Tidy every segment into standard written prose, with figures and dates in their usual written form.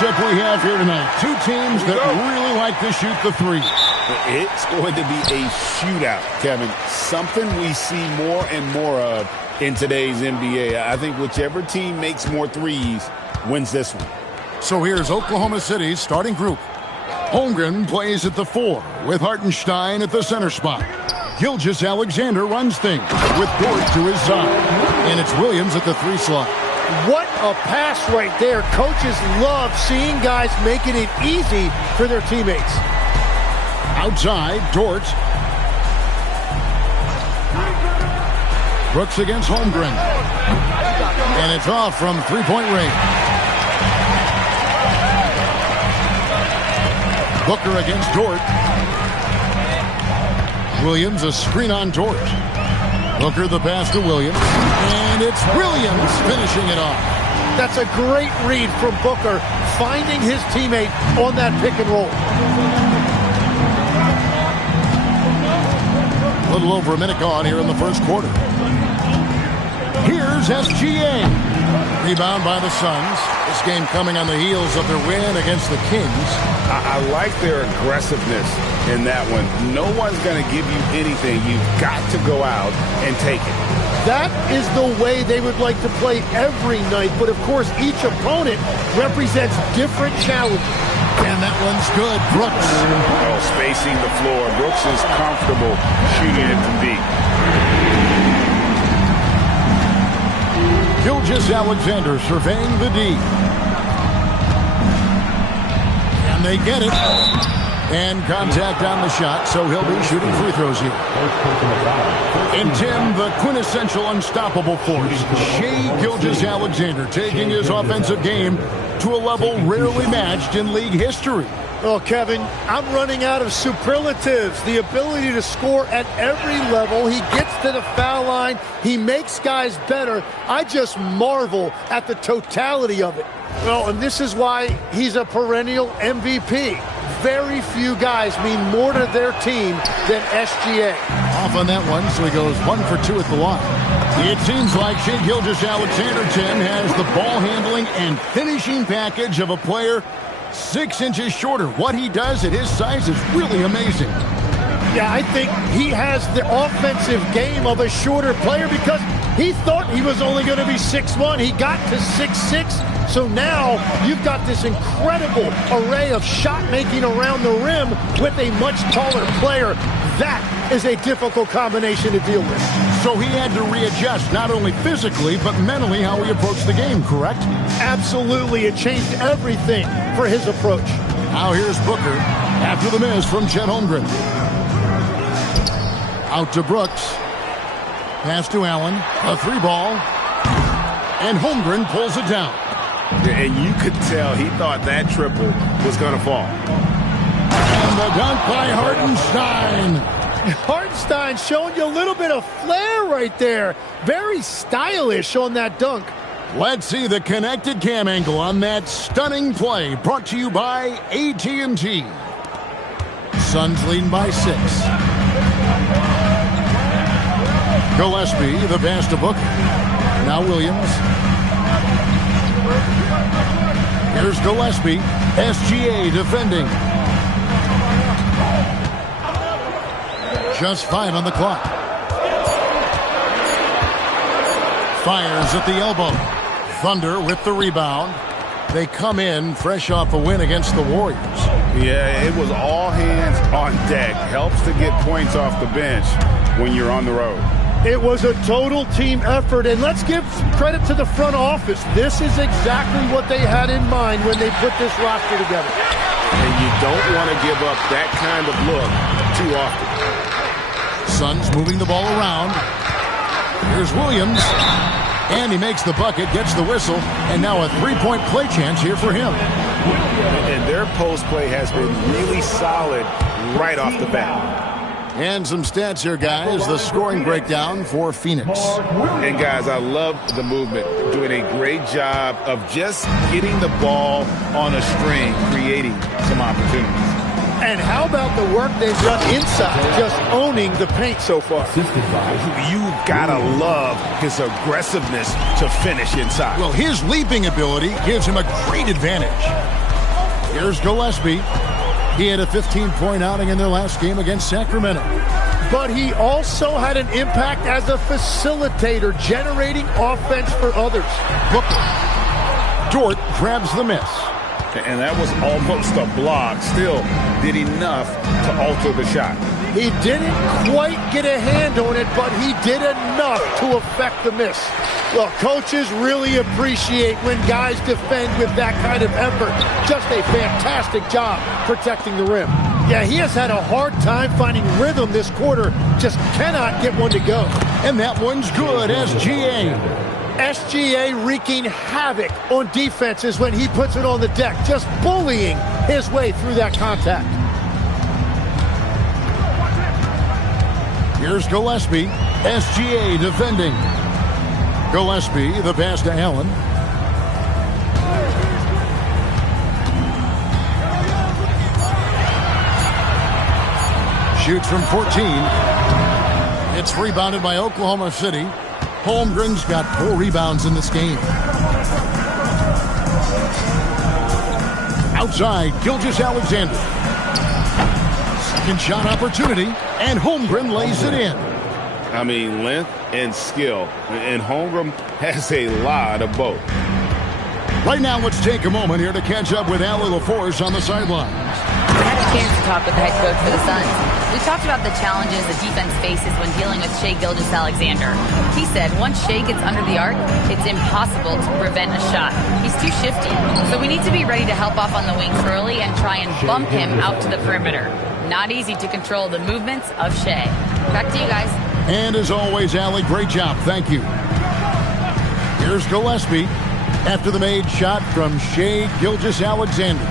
matchup we have here tonight. Two teams that really like to shoot the three. It's going to be a shootout, Kevin. Something we see more and more of in today's NBA. I think whichever team makes more threes wins this one. So here's Oklahoma City's starting group. Holmgren plays at the 4 with Hartenstein at the center spot. Gilgeous-Alexander runs things with Dort to his side. And it's Williams at the 3 slot. What a pass right there. Coaches love seeing guys making it easy for their teammates. Outside, Dort. Brooks against Holmgren. And it's off from three-point range. Booker against Dort. Williams, a screen on Dort. Booker the pass to Williams. And it's Williams finishing it off. That's a great read from Booker, finding his teammate on that pick and roll. A little over a minute gone here in the first quarter. Here's SGA. Rebound by the Suns. This game coming on the heels of their win against the Kings. I like their aggressiveness in that one. No one's going to give you anything. You've got to go out and take it. That is the way they would like to play every night. But, of course, each opponent represents different challenges. And that one's good. Brooks. Oh, spacing the floor. Brooks is comfortable shooting it from deep. Gilgeous-Alexander surveying the D. And they get it. And contact on the shot, so he'll be shooting free throws here. And Tim, the quintessential unstoppable force, Shai Gilgeous-Alexander, taking his offensive game to a level rarely matched in league history. Oh, Kevin, I'm running out of superlatives. The ability to score at every level. He gets to the foul line. He makes guys better. I just marvel at the totality of it. Well, and this is why he's a perennial MVP. Very few guys mean more to their team than SGA. Off on that one, so he goes 1 for 2 at the line. It seems like Shai Gilgeous-Alexander, Tim, has the ball handling and finishing package of a player 6 inches shorter. What he does at his size is really amazing. Yeah, I think he has the offensive game of a shorter player because he thought he was only going to be 6'1". He got to 6'6". So now you've got this incredible array of shot making around the rim with a much taller player. That is a difficult combination to deal with. So he had to readjust not only physically but mentally how he approached the game, correct? Absolutely. It changed everything for his approach. Now here's Booker after the miss from Chet Holmgren. Out to Brooks. Pass to Allen. A 3-ball. And Holmgren pulls it down. And you could tell he thought that triple was going to fall. And the dunk by Hartenstein. Hartenstein showing you a little bit of flair right there. Very stylish on that dunk. Let's see the connected cam angle on that stunning play. Brought to you by AT&T. Suns leading by 6. Gillespie, the pass to Booker. Now Williams. Here's Gillespie. SGA defending. Just 5 on the clock. Fires at the elbow. Thunder with the rebound. They come in fresh off a win against the Warriors. Yeah, it was all hands on deck. Helps to get points off the bench when you're on the road. It was a total team effort, and let's give credit to the front office. This is exactly what they had in mind when they put this roster together. And you don't want to give up that kind of look too often. Suns moving the ball around. Here's Williams. And he makes the bucket, gets the whistle, and now a 3-point play chance here for him. And their post play has been really solid right off the bat. And some stats here, guys. The scoring breakdown for Phoenix. And, guys, I love the movement. Doing a great job of just getting the ball on a string, creating some opportunities. And how about the work they've done inside, just owning the paint so far? You've got to love his aggressiveness to finish inside. Well, his leaping ability gives him a great advantage. Here's Gillespie. He had a 15-point outing in their last game against Sacramento. But he also had an impact as a facilitator, generating offense for others. Booker. Dort grabs the miss. And that was almost a block. Still did enough to alter the shot. He didn't quite get a hand on it, but he did enough to affect the miss. Well, coaches really appreciate when guys defend with that kind of effort. Just a fantastic job protecting the rim. Yeah, he has had a hard time finding rhythm this quarter. Just cannot get one to go. And that one's good, SGA. SGA wreaking havoc on defenses when he puts it on the deck, just bullying his way through that contact. Here's Gillespie. SGA defending. Gillespie, the pass to Allen. Shoots from 14. It's rebounded by Oklahoma City. Holmgren's got 4 rebounds in this game. Outside, Gilgeous-Alexander. Second shot opportunity, and Holmgren lays it in. I mean, length and skill. And Holmgren has a lot of both. Right now, let's take a moment here to catch up with Allie LaForce on the sidelines. I had a chance to talk with the head coach for the Suns. We talked about the challenges the defense faces when dealing with Shai Gilgeous-Alexander. He said once Shai gets under the arc, it's impossible to prevent a shot. He's too shifty. So we need to be ready to help off on the wings early and try and bump him out to the perimeter. Not easy to control the movements of Shai. Back to you guys. And as always, Allie, great job. Thank you. Here's Gillespie after the made shot from Shai Gilgeous-Alexander.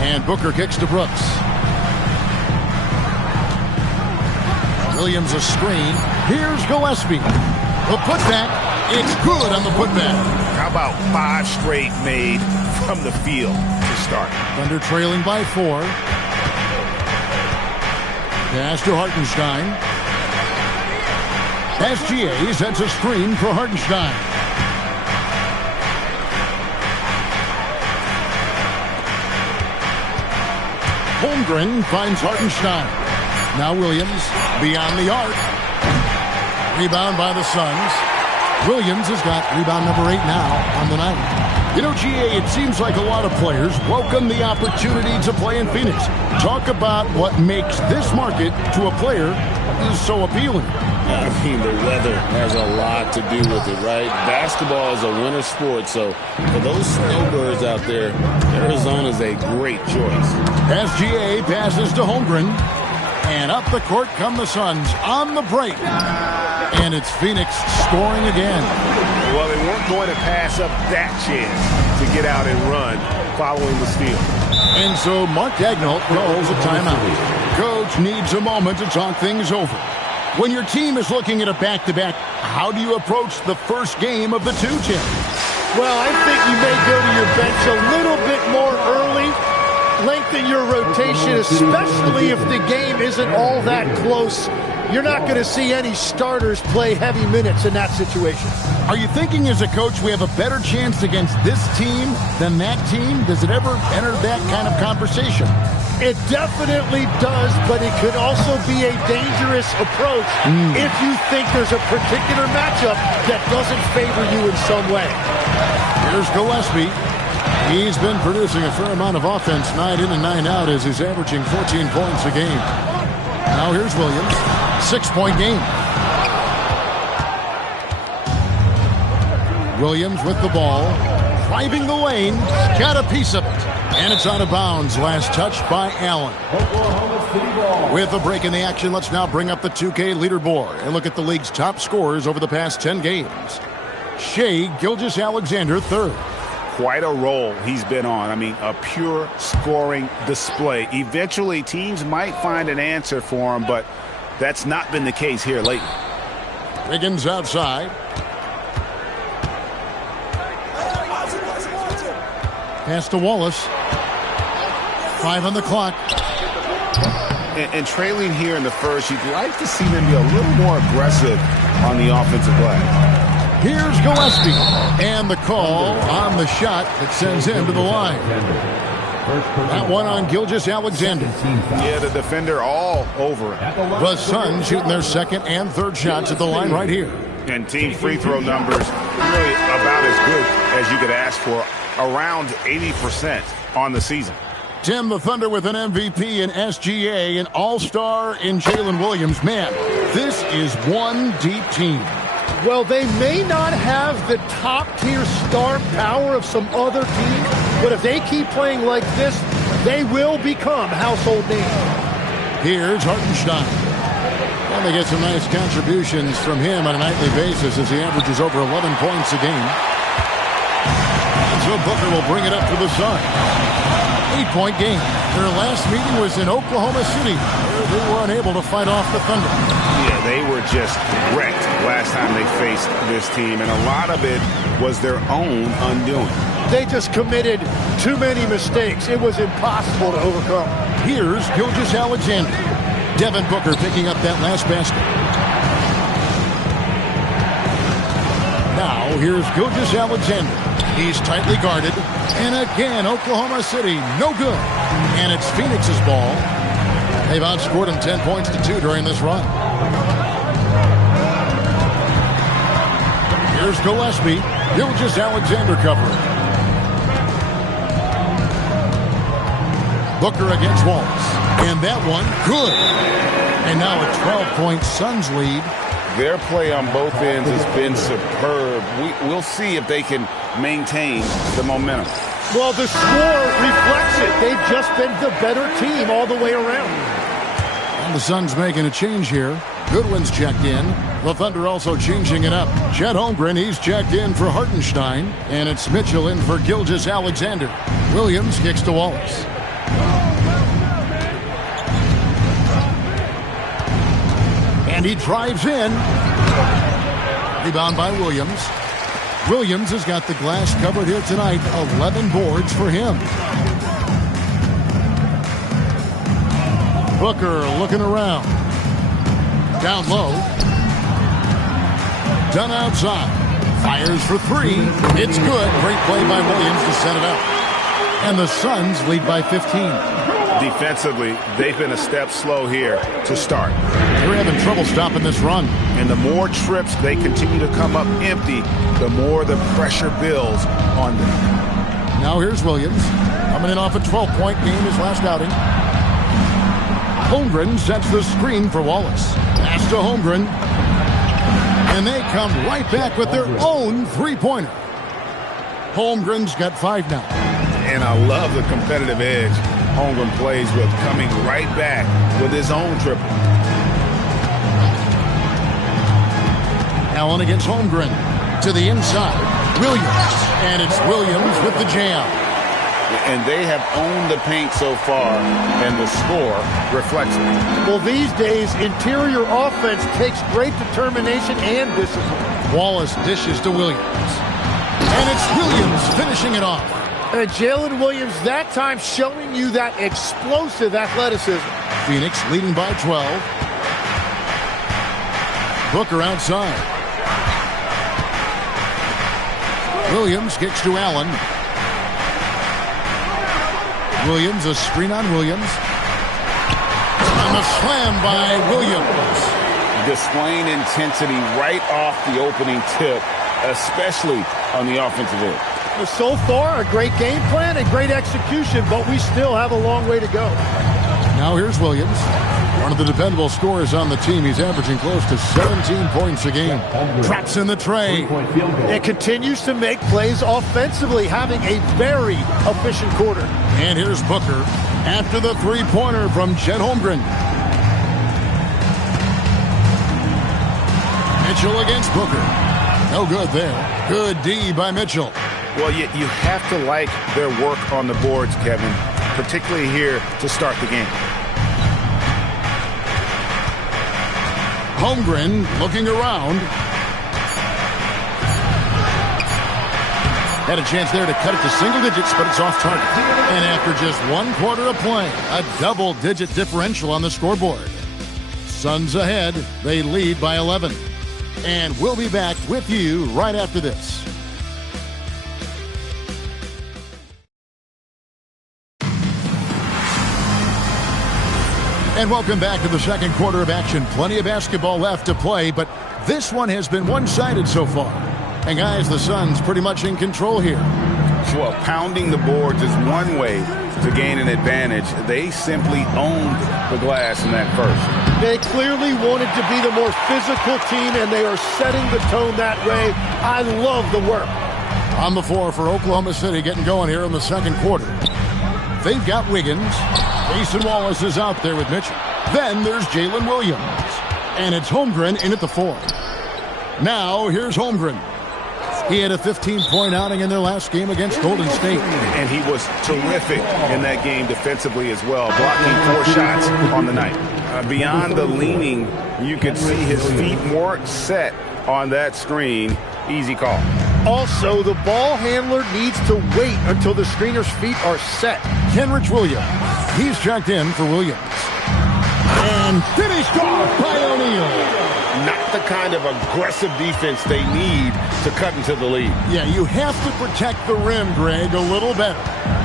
And Booker kicks to Brooks. Williams a screen. Here's Gillespie. The putback. It's good on the putback. How about 5 straight made from the field to start? Thunder trailing by 4. Pass to Hartenstein. SGA sets a screen for Hartenstein. Holmgren finds Hartenstein. Now Williams beyond the arc. Rebound by the Suns. Williams has got rebound number 8 now on the night. You know, GA, it seems like a lot of players welcome the opportunity to play in Phoenix. Talk about what makes this market to a player is so appealing. I mean, the weather has a lot to do with it, right? Basketball is a winter sport, so for those snowbirds out there, Arizona is a great choice. SGA passes to Holmgren. And up the court come the Suns on the break. And it's Phoenix scoring again. Well, they weren't going to pass up that chance to get out and run following the steal. And so Mark Daigneault calls a timeout. Coach needs a moment to talk things over. When your team is looking at a back-to-back, how do you approach the first game of the 2, Tim? Well, I think you may go to your bench a little bit more early. Lengthen your rotation, especially if the game isn't all that close. You're not going to see any starters play heavy minutes in that situation. Are you thinking as a coach we have a better chance against this team than that team? Does it ever enter that kind of conversation? It definitely does, but it could also be a dangerous approach if you think there's a particular matchup that doesn't favor you in some way. Here's Gillespie. He's been producing a fair amount of offense night in and night out as he's averaging 14 points a game. Now here's Williams. 6-point game. Williams with the ball. Driving the lane. Got a piece of it. And it's out of bounds. Last touch by Allen. With a break in the action, let's now bring up the 2K leaderboard and look at the league's top scorers over the past 10 games. Shai Gilgeous-Alexander, 3rd. Quite a role he's been on. I mean, a pure scoring display. Eventually, teams might find an answer for him, but that's not been the case here lately. Wiggins outside. Pass to Wallace. 5 on the clock. And trailing here in the first, you'd like to see them be a little more aggressive on the offensive glass. Here's Gillespie. And the call on the shot that sends him to the line. That one on Gilgeous-Alexander. Yeah, the defender all over it. The Suns shooting their second and third shots at the line right here. And team free throw numbers really about as good as you could ask for. Around 80% on the season. Tim, the Thunder with an MVP in SGA, an all-star in Jalen Williams. Man, this is one deep team. Well, they may not have the top-tier star power of some other teams, but if they keep playing like this, they will become household names. Here's Hartenstein. Well, they get some nice contributions from him on a nightly basis as he averages over 11 points a game. And so Booker will bring it up for the Suns. 8-point game. Their last meeting was in Oklahoma City, where they were unable to fight off the Thunder. Yeah, they were just wrecked last time they faced this team, and a lot of it was their own undoing. They just committed too many mistakes. It was impossible to overcome. Here's Gilgeous-Alexander. Devin Booker picking up that last basket. Now, here's Gilgeous-Alexander. He's tightly guarded. And again, Oklahoma City, no good. And it's Phoenix's ball. They've outscored them 10 points to 2 during this run. Here's Gillespie. Gilgeous-Alexander covering. Booker against Wallace. And that one, good. And now a 12-point Suns lead. Their play on both ends has been superb. We'll see if they can maintain the momentum. Well, the score reflects it. They've just been the better team all the way around. And the Suns making a change here. Goodwin's checked in. The Thunder also changing it up. Chet Holmgren, he's checked in for Hartenstein. And it's Mitchell in for Gilgeous-Alexander. Williams kicks to Wallace. And he drives in. Rebound by Williams. Williams has got the glass covered here tonight. 11 boards for him. Booker looking around. Down low. Done outside. Fires for three. It's good. Great play by Williams to set it up. And the Suns lead by 15. Defensively, they've been a step slow here to start. They're having trouble stopping this run. And the more trips they continue to come up empty, the more the pressure builds on them. Now here's Williams. Coming in off a 12-point game his last outing. Holmgren sets the screen for Wallace. Pass to Holmgren. And they come right back with their own three-pointer. Holmgren's got 5 now. And I love the competitive edge Holmgren plays with, coming right back with his own triple. Allen against Holmgren. To the inside. Williams. And it's Williams with the jam. And they have owned the paint so far, and the score reflects it. Well, these days, interior offense takes great determination and discipline. Wallace dishes to Williams. And it's Williams finishing it off. And Jalen Williams that time showing you that explosive athleticism. Phoenix leading by 12. Booker outside. Williams kicks to Allen. Williams, a screen on Williams. And the slam by Williams. Displaying intensity right off the opening tip, especially on the offensive end. So far, a great game plan and great execution, but we still have a long way to go. Now here's Williams, one of the dependable scorers on the team. He's averaging close to 17 points a game. Traps in the tray. And continues to make plays offensively, having a very efficient quarter. And here's Booker after the three-pointer from Chet Holmgren. Mitchell against Booker. No good there. Good D by Mitchell. Well, you have to like their work on the boards, Kevin, particularly here to start the game. Holmgren looking around. Had a chance there to cut it to single digits, but it's off target. And after just 1 quarter of play, a double-digit differential on the scoreboard. Suns ahead. They lead by 11. And we'll be back with you right after this. And welcome back to the second quarter of action. Plenty of basketball left to play, but this one has been one-sided so far. And guys, the Suns pretty much in control here. Well, pounding the boards is one way to gain an advantage. They simply owned the glass in that first. They clearly wanted to be the more physical team, and they are setting the tone that way. I love the work. On the floor for Oklahoma City, getting going here in the second quarter. They've got Wiggins. Jason Wallace is out there with Mitchell. Then there's Jalen Williams. And it's Holmgren in at the 4. Now here's Holmgren. He had a 15-point outing in their last game against Golden State. And he was terrific in that game defensively as well, blocking 4 shots on the night. Beyond the leaning, you could see his feet weren't set on that screen. Easy call. Also, the ball handler needs to wait until the screener's feet are set. Kenrich Williams. He's checked in for Williams. And finished off by O'Neal. Not the kind of aggressive defense they need to cut into the lead. Yeah, you have to protect the rim, Greg, a little better.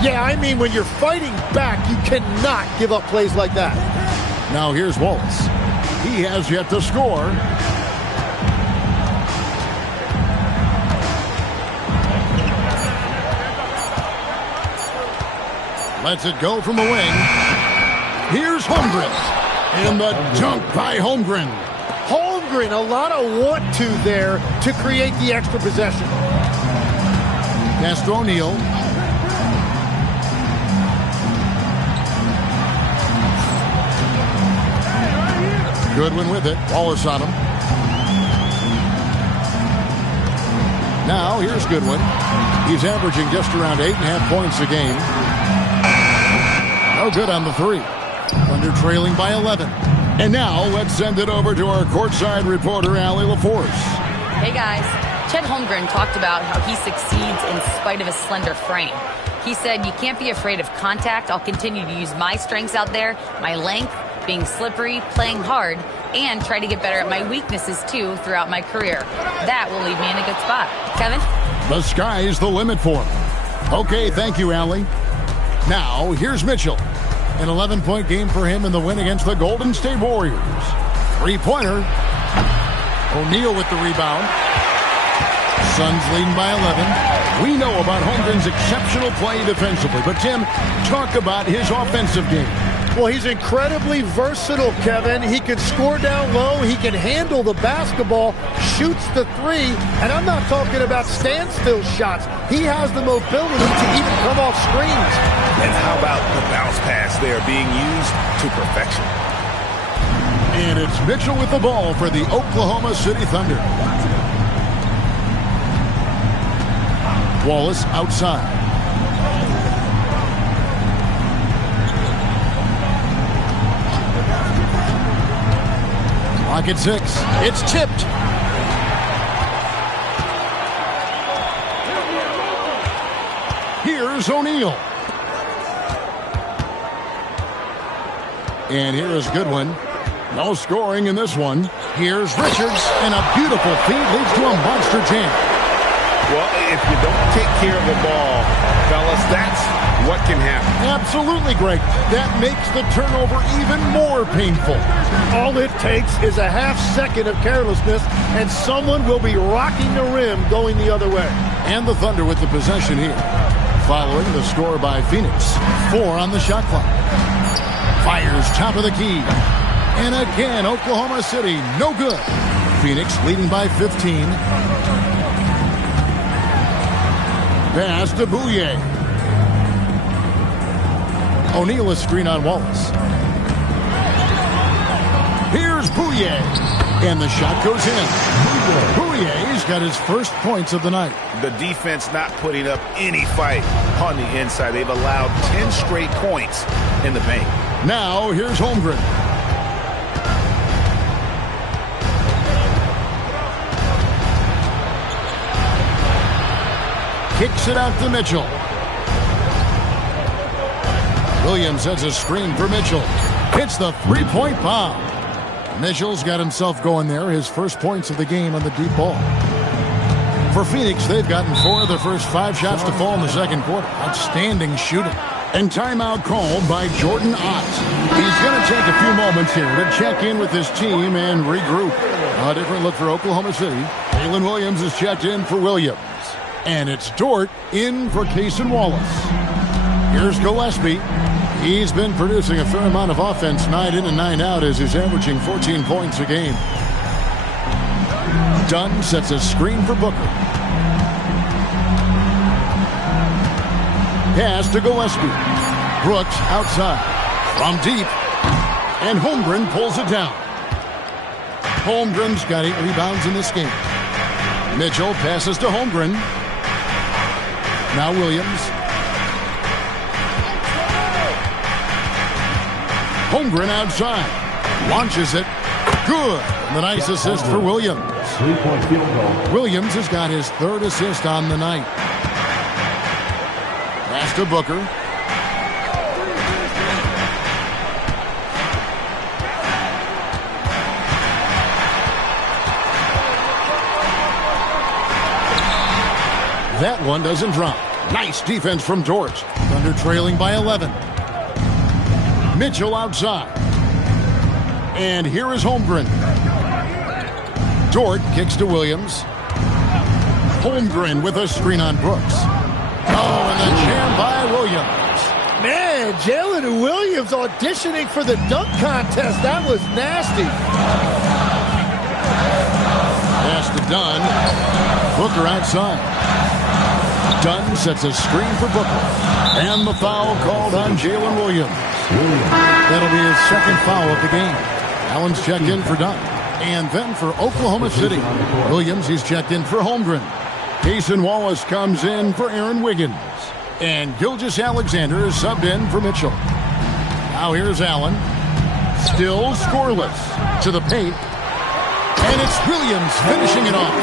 Yeah, I mean, when you're fighting back, you cannot give up plays like that. Now here's Wallace. He has yet to score. Lets it go from the wing. Here's Holmgren. And the dunk by Holmgren. Holmgren, a lot of want-to there to create the extra possession. Pass to O'Neal. Goodwin with it. Wallace on him. Now here's Goodwin. He's averaging just around 8.5 points a game. No good on the 3. Thunder trailing by 11. And now let's send it over to our courtside reporter, Allie LaForce. Hey guys, Chet Holmgren talked about how he succeeds in spite of his slender frame. He said, "You can't be afraid of contact. I'll continue to use my strengths out there, my length, being slippery, playing hard, and try to get better at my weaknesses too throughout my career. That will leave me in a good spot." Kevin? The sky's the limit for him. Okay, thank you, Allie. Now, here's Mitchell. An 11-point game for him in the win against the Golden State Warriors. 3-pointer. O'Neal with the rebound. Suns leading by 11. We know about Holmgren's exceptional play defensively, but Tim, talk about his offensive game. Well, he's incredibly versatile, Kevin. He can score down low. He can handle the basketball, shoots the 3, and I'm not talking about standstill shots. He has the mobility to even come off screens. And how about the bounce pass there being used to perfection? And it's Mitchell with the ball for the Oklahoma City Thunder. Wallace outside. Clock at 6. It's tipped. Here's O'Neal. And here is Goodwin. No scoring in this one. Here's Richards, and a beautiful feed leads to a monster jam. Well, if you don't take care of the ball, fellas, that's what can happen. Absolutely, Greg. That makes the turnover even more painful. All it takes is a half second of carelessness, and someone will be rocking the rim going the other way. And the Thunder with the possession here. Following the score by Phoenix. 4 on the shot clock. Fires top of the key. And again, Oklahoma City, no good. Phoenix leading by 15. Pass to Bouye. O'Neal is screen on Wallace. Here's Bouye. And the shot goes in. Bouye's got his first points of the night. The defense not putting up any fight on the inside. They've allowed 10 straight points in the paint. Now, here's Holmgren. Kicks it out to Mitchell. Williams sets a screen for Mitchell. Hits the three-point bomb. Mitchell's got himself going there. His first points of the game on the deep ball. For Phoenix, they've gotten 4 of their first 5 shots to fall in the second quarter. Outstanding shooting. And timeout called by Jordan Ott. He's going to take a few moments here to check in with his team and regroup. A different look for Oklahoma City. Jalen Williams is checked in for Williams. And it's Dort in for Cason Wallace. Here's Gillespie. He's been producing a fair amount of offense night in and night out as he's averaging 14 points a game. Dunn sets a screen for Booker. Pass to Gillespie. Brooks outside. From deep. And Holmgren pulls it down. Holmgren's got 8 rebounds in this game. Mitchell passes to Holmgren. Now Williams. Holmgren outside. Launches it. Good. The nice assist for Williams. 3-point field goal. Williams has got his 3rd assist on the night. Pass to Booker. That one doesn't drop. Nice defense from Dort. Thunder trailing by 11. Mitchell outside. And here is Holmgren. Dort kicks to Williams. Holmgren with a screen on Brooks. Oh, and the jam by Williams. Man, Jalen Williams auditioning for the dunk contest. That was nasty. Pass to Dunn. Booker outside. Dunn sets a screen for Booker. And the foul called on Jalen Williams. That'll be his 2nd foul of the game. Allen's checked in for Dunn. And then for Oklahoma City, Williams, he's checked in for Holmgren. Cason Wallace comes in for Aaron Wiggins. And Gilgeous-Alexander is subbed in for Mitchell. Now here's Allen. Still scoreless. To the paint. And it's Williams finishing it off.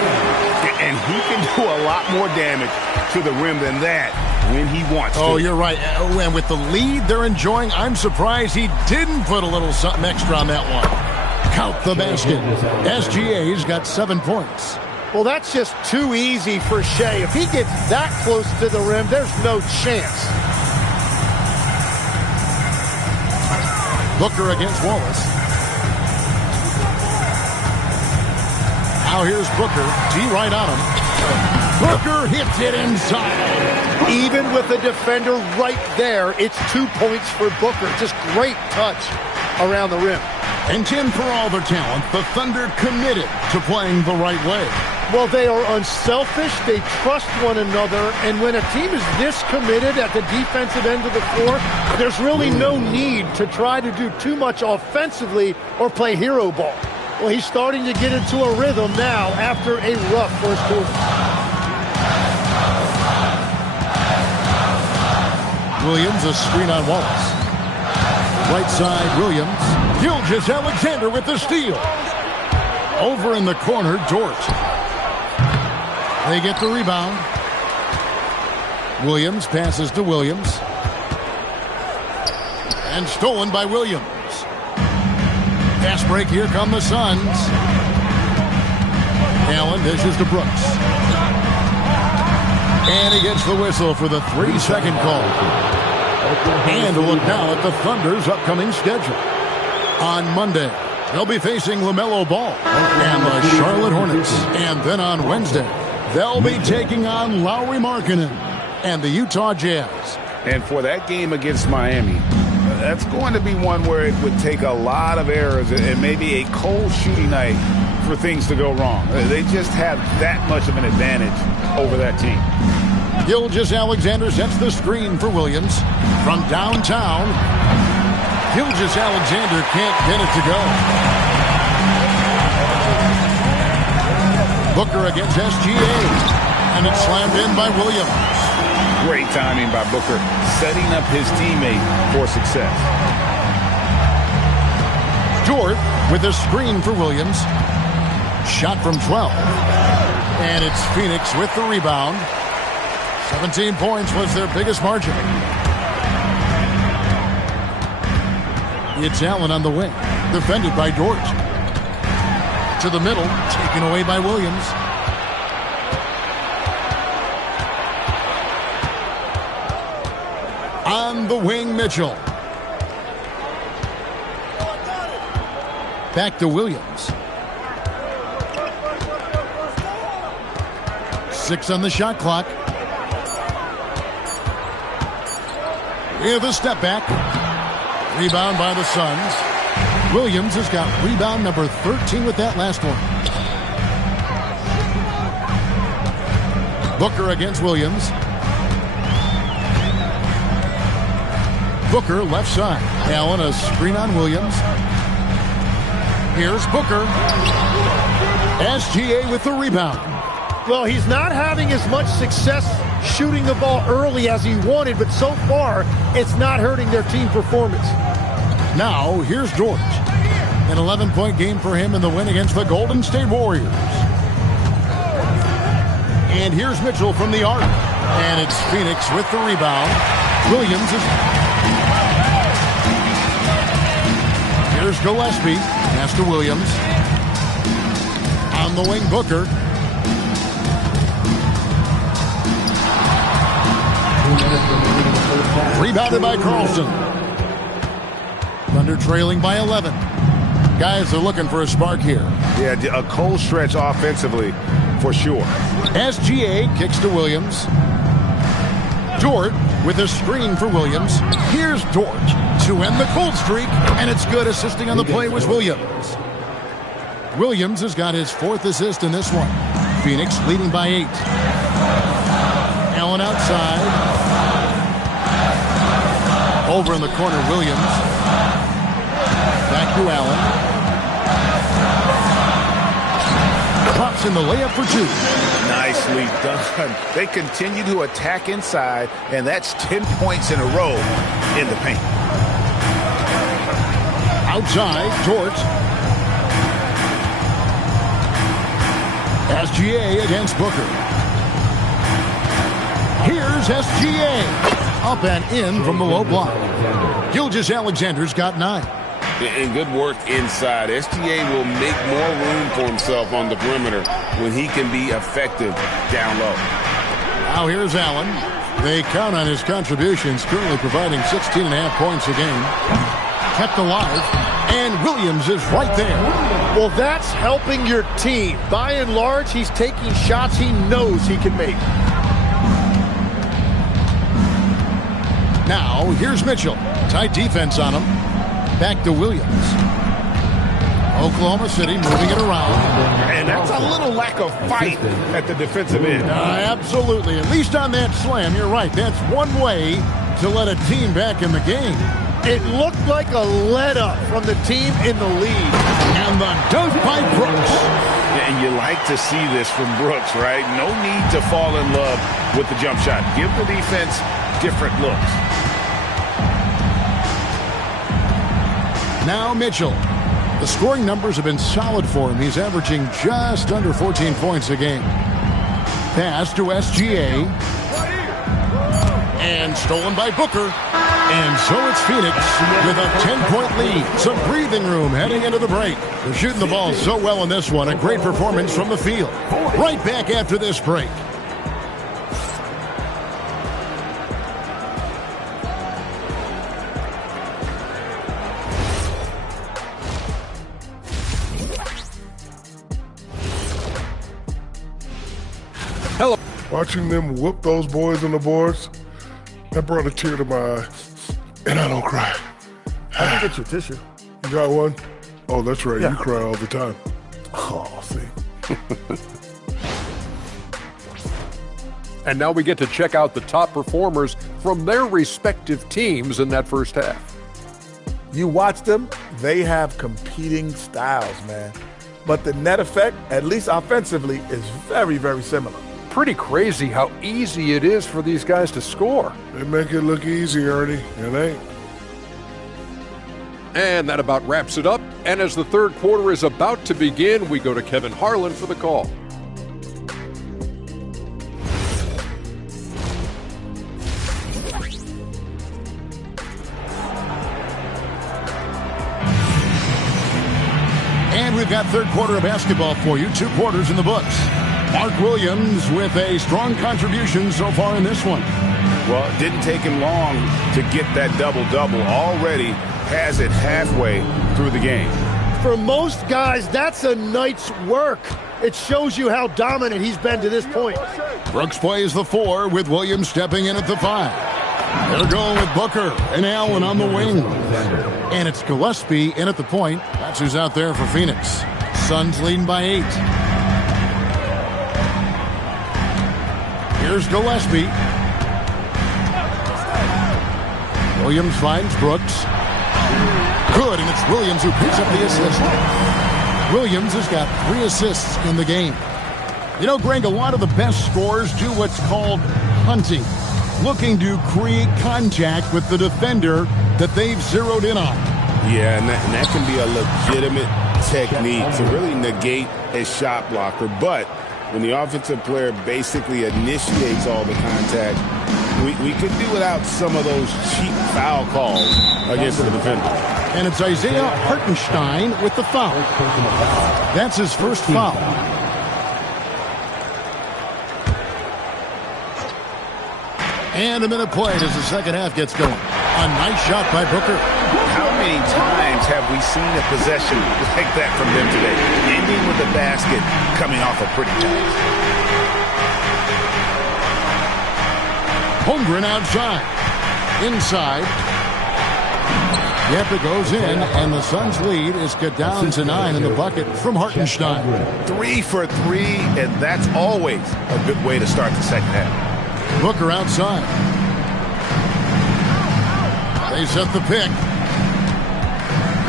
And he can do a lot more damage to the rim than that when he wants to. Oh, you're right. And with the lead they're enjoying, I'm surprised he didn't put a little something extra on that one. Count the basket. SGA's got 7 points. Well, that's just too easy for Shea. If he gets that close to the rim, there's no chance. Booker against Wallace. Now here's Booker. D right on him. Booker hits it inside. Even with the defender right there, it's 2 points for Booker. Just great touch around the rim. And Tim, for all their talent, the Thunder committed to playing the right way. Well, they are unselfish. They trust one another. And when a team is this committed at the defensive end of the floor, there's really no need to try to do too much offensively or play hero ball. Well, he's starting to get into a rhythm now after a rough first quarter. Williams, a screen on Wallace. Right side, Williams. Gilgeous-Alexander with the steal. Over in the corner, Dort. They get the rebound. Williams passes to Williams. And stolen by Williams. Fast break, here come the Suns. Allen dishes to Brooks. And he gets the whistle for the 3-second call. And a look now at the Thunder's upcoming schedule. On Monday, they'll be facing LaMelo Ball and the Charlotte Hornets. And then on Wednesday, they'll be taking on Lauri Markkanen and the Utah Jazz. And for that game against Miami, that's going to be one where it would take a lot of errors and maybe a cold shooting night for things to go wrong. They just have that much of an advantage over that team. Gilgeous-Alexander sets the screen for Williams. From downtown, Gilgeous-Alexander can't get it to go. Booker against SGA. And it's slammed in by Williams. Great timing by Booker, setting up his teammate for success. Dort with a screen for Williams. Shot from 12. And it's Phoenix with the rebound. 17 points was their biggest margin. It's Allen on the wing. Defended by Dort. To the middle, taken away by Williams. On the wing, Mitchell. Back to Williams. 6 on the shot clock. With a step back. Rebound by the Suns. Williams has got rebound number 13 with that last one. Booker against Williams. Booker left side. Allen a screen on Williams. Here's Booker. SGA with the rebound. Well, he's not having as much success shooting the ball early as he wanted, but so far it's not hurting their team performance. Now, here's George. An 11-point game for him in the win against the Golden State Warriors. And here's Mitchell from the arc. And it's Phoenix with the rebound. Williams is... Here's Gillespie. Pass to Williams. On the wing, Booker. Rebounded by Carlson. Thunder trailing by 11. Guys are looking for a spark here. Yeah, a cold stretch offensively for sure. SGA kicks to Williams. Dort with a screen for Williams. Here's Dort to end the cold streak, and it's good. Assisting on the play was Williams. Williams has got his 4th assist in this one. Phoenix leading by 8. Allen outside. Over in the corner, Williams. Back to Allen. Pops in the layup for 2. Nicely done. They continue to attack inside, and that's 10 points in a row in the paint. Outside, Dort. SGA against Booker. Here's SGA. Up and in from the low block. Gilgeous-Alexander's got 9. And good work inside. SGA will make more room for himself on the perimeter when he can be effective down low. Now here's Allen. They count on his contributions, currently providing 16.5 points a game. Kept alive, and Williams is right there. Well, that's helping your team. By and large, he's taking shots he knows he can make. Now, here's Mitchell. Tight defense on him. Back to Williams. Oklahoma City moving it around. And that's a little lack of fight at the defensive end. Absolutely. At least on that slam, you're right. That's one way to let a team back in the game. It looked like a let-up from the team in the lead. And the dunk by Brooks. And you like to see this from Brooks, right? No need to fall in love with the jump shot. Give the defense different looks. Now Mitchell. The scoring numbers have been solid for him. He's averaging just under 14 points a game. Pass to SGA. And stolen by Booker. And so it's Phoenix with a 10-point lead. Some breathing room heading into the break. They're shooting the ball so well in this one. A great performance from the field. Right back after this break. Hello. Watching them whoop those boys on the boards, that brought a tear to my eye. And I don't cry. I can get you a tissue. You got one? Oh, that's right. Yeah. You cry all the time. Oh, see. And now we get to check out the top performers from their respective teams in that first half. You watch them, they have competing styles, man. But the net effect, at least offensively, is very, very similar. Pretty crazy how easy it is for these guys to score. They make it look easy, Ernie. It ain't. And that about wraps it up. And as the third quarter is about to begin, we go to Kevin Harlan for the call. And with we've got third quarter of basketball for you. 2 quarters in the books. Mark Williams with a strong contribution so far in this one. Well, it didn't take him long to get that double-double. Already has it halfway through the game. For most guys, that's a night's work. It shows you how dominant he's been to this point. Brooks plays the 4 with Williams stepping in at the 5. They're going with Booker and Allen on the wing. And it's Gillespie in at the point. That's who's out there for Phoenix. Suns leading by 8. Here's Gillespie. Williams finds Brooks. Good, and it's Williams who picks up the assist. Williams has got 3 assists in the game. You know, Greg, a lot of the best scorers do what's called hunting, looking to create contact with the defender that they've zeroed in on. Yeah, and that can be a legitimate technique to really negate a shot blocker. But when the offensive player basically initiates all the contact, we could do without some of those cheap foul calls against the defender. And it's Isaiah Hartenstein with the foul. That's his first foul. And a minute played as the second half gets going. A nice shot by Booker. How many times have we seen a possession like that from them today? Ending with a basket, coming off a pretty pass. Holmgren outside. Inside. Yep, it goes in, and the Suns' lead is cut down to 9 in the bucket from Hartenstein. 3 for 3, and that's always a good way to start the second half. Booker outside. They set the pick.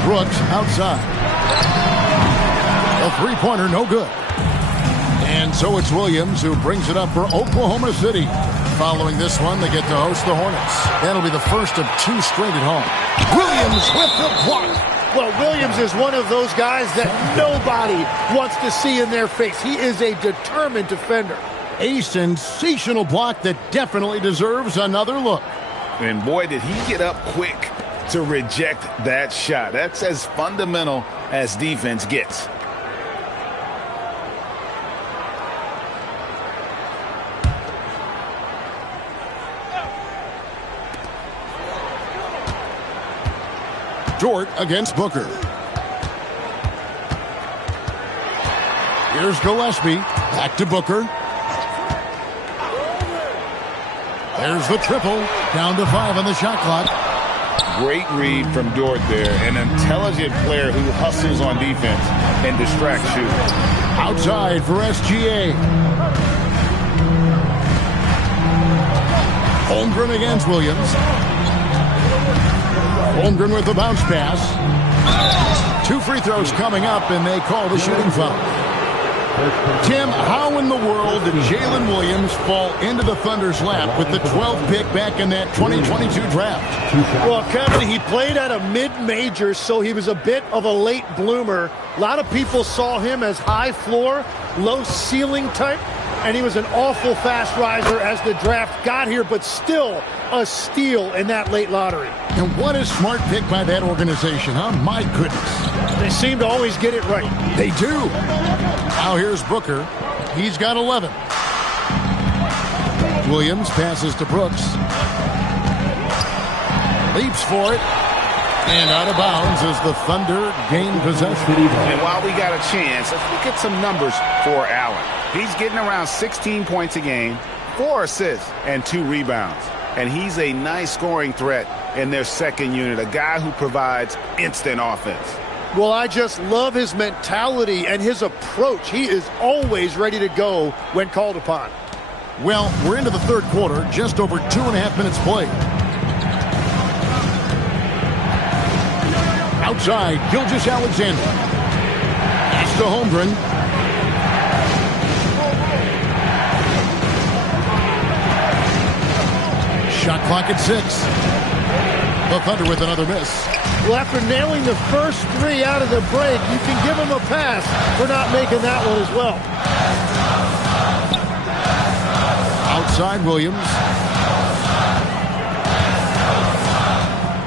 Brooks outside. A three-pointer, no good. And so it's Williams who brings it up for Oklahoma City. Following this one, they get to host the Hornets. That'll be the first of 2 straight at home. Williams with the block. Well, Williams is one of those guys that nobody wants to see in their face. He is a determined defender. A sensational block that definitely deserves another look. And boy, did he get up quick to reject that shot. That's as fundamental as defense gets. Dort against Booker. Here's Gillespie. Back to Booker. There's the triple. Down to 5 on the shot clock. Great read from Dort there. An intelligent player who hustles on defense and distracts shooters. Outside for SGA. Holmgren against Williams. Holmgren with the bounce pass. 2 free throws coming up, and they call the shooting foul. Tim, how in the world did Jalen Williams fall into the Thunder's lap with the 12th pick back in that 2022 draft? Well, Kevin, he played at a mid-major, so he was a bit of a late bloomer. A lot of people saw him as high floor, low ceiling type, and he was an awful fast riser as the draft got here, but still a steal in that late lottery. And what a smart pick by that organization, huh? My goodness. They seem to always get it right. They do. Now here's Booker. He's got 11. Williams passes to Brooks. Leaps for it. And out of bounds as the Thunder gain possession. And while we got a chance, let's look at some numbers for Allen. He's getting around 16 points a game, 4 assists, and 2 rebounds. And he's a nice scoring threat in their second unit, a guy who provides instant offense. Well, I just love his mentality and his approach. He is always ready to go when called upon. Well, we're into the third quarter, just over 2.5 minutes played. Outside, Gilgeous-Alexander. Pass to Holmgren. Shot clock at 6. The Thunder with another miss. Well, after nailing the first 3 out of the break, you can give him a pass for not making that one as well. Outside Williams.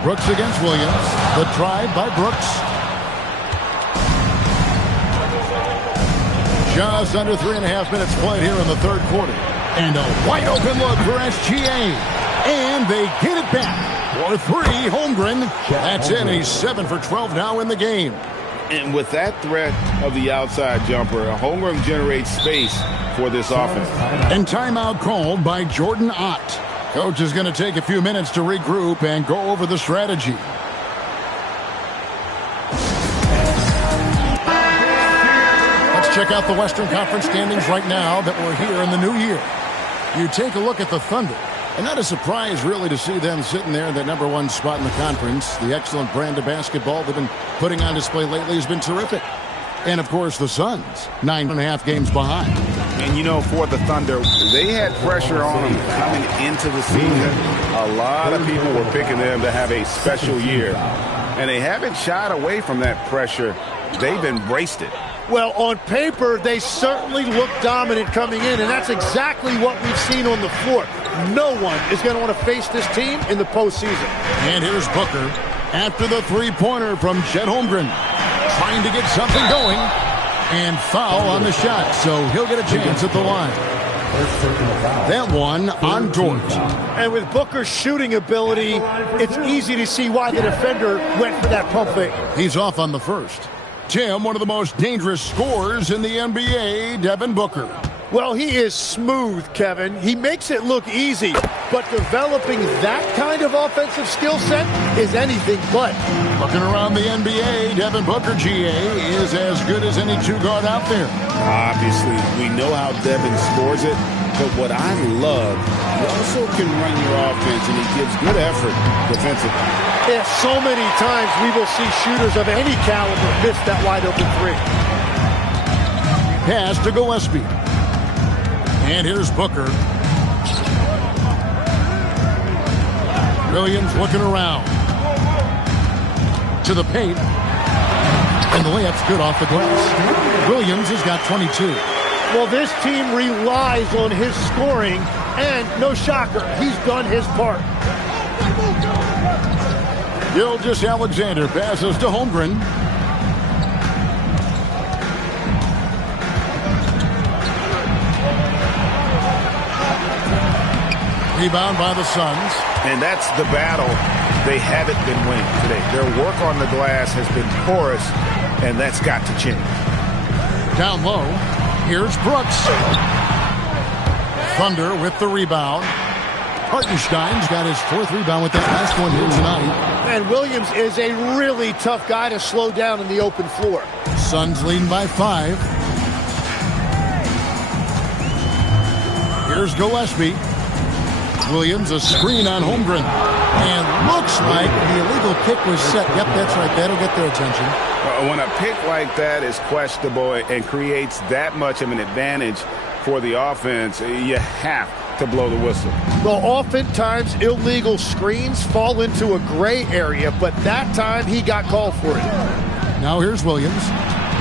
Brooks against Williams. The drive by Brooks. Just under 3.5 minutes played here in the third quarter. And a wide open look for SGA. And they get it back for three. Holmgren. That's in. He's 7 for 12 now in the game. And with that threat of the outside jumper, Holmgren generates space for this offense. And timeout called by Jordan Ott. Coach is going to take a few minutes to regroup and go over the strategy. Let's check out the Western Conference standings right now that we're here in the new year. You take a look at the Thunder. And not a surprise, really, to see them sitting there in that #1 spot in the conference. The excellent brand of basketball they've been putting on display lately has been terrific. And, of course, the Suns, 9.5 games behind. And, you know, for the Thunder, they had pressure on them coming into the season. A lot of people were picking them to have a special year. And they haven't shied away from that pressure. They've embraced it. Well, on paper, they certainly look dominant coming in, and that's exactly what we've seen on the floor. No one is going to want to face this team in the postseason. And here's Booker after the three-pointer from Chet Holmgren. Trying to get something going. And foul on the shot, so he'll get a chance at the line. That one on Dort. And with Booker's shooting ability, it's easy to see why the defender went for that pump fake. He's off on the first. Tim, one of the most dangerous scorers in the NBA, Devin Booker. Well, he is smooth, Kevin. He makes it look easy, but developing that kind of offensive skill set is anything but. Looking around the NBA, Devin Booker, GA, is as good as any two-guard out there. Obviously, we know how Devin scores it, but what I love, he also can run your offense, and he gives good effort defensively. Yeah, so many times we will see shooters of any caliber miss that wide-open three. Pass to Gillespie. And here's Booker. Williams looking around. To the paint. And the layup's good off the glass. Williams has got 22. Well, this team relies on his scoring, and no shocker, he's done his part. Gilgeous-Alexander passes to Holmgren. Rebound by the Suns. And that's the battle they haven't been winning today. Their work on the glass has been porous, and that's got to change. Down low, here's Brooks. Thunder with the rebound. Hartenstein's got his 4th rebound with that last one here tonight. And Williams is a really tough guy to slow down in the open floor. Suns leading by 5. Here's Gillespie. Williams, a screen on Holmgren. And looks like the illegal kick was set. Yep, that's right. That'll get their attention. When a pick like that is questionable and creates that much of an advantage for the offense, you have to blow the whistle. Well, oftentimes illegal screens fall into a gray area, but that time he got called for it. Now here's Williams.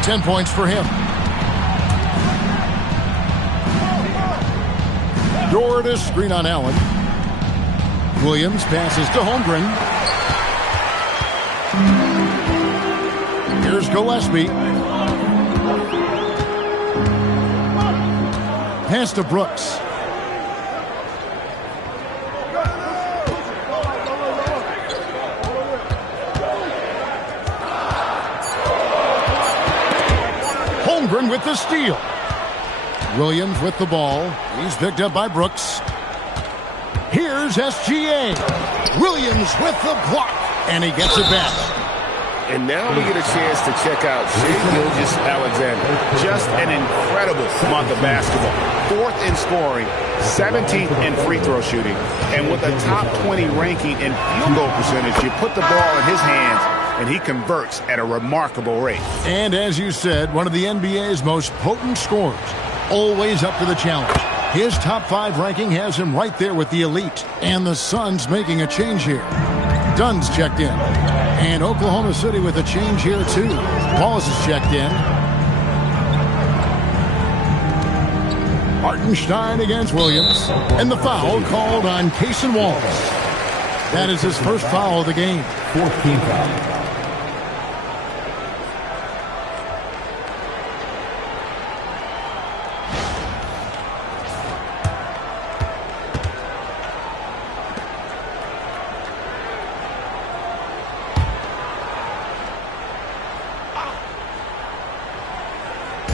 10 points for him. Dort a screen on Allen. Williams passes to Holmgren. Here's Gillespie. Pass to Brooks. Holmgren with the steal. Williams with the ball. He's picked up by Brooks. Here's SGA. Williams with the block. And he gets it back. And now we get a chance to check out Gilgeous-Alexander. Just an incredible month of basketball. 4th in scoring, 17th in free throw shooting. And with a top 20 ranking in field goal percentage, you put the ball in his hands, and he converts at a remarkable rate. And as you said, one of the NBA's most potent scorers. Always up to the challenge. His top 5 ranking has him right there with the elite. And the Suns making a change here. Dunn's checked in. And Oklahoma City with a change here too. Wallace is checked in. Hartenstein against Williams. And the foul called on Cason Wallace. That is his first foul of the game. 4th team foul.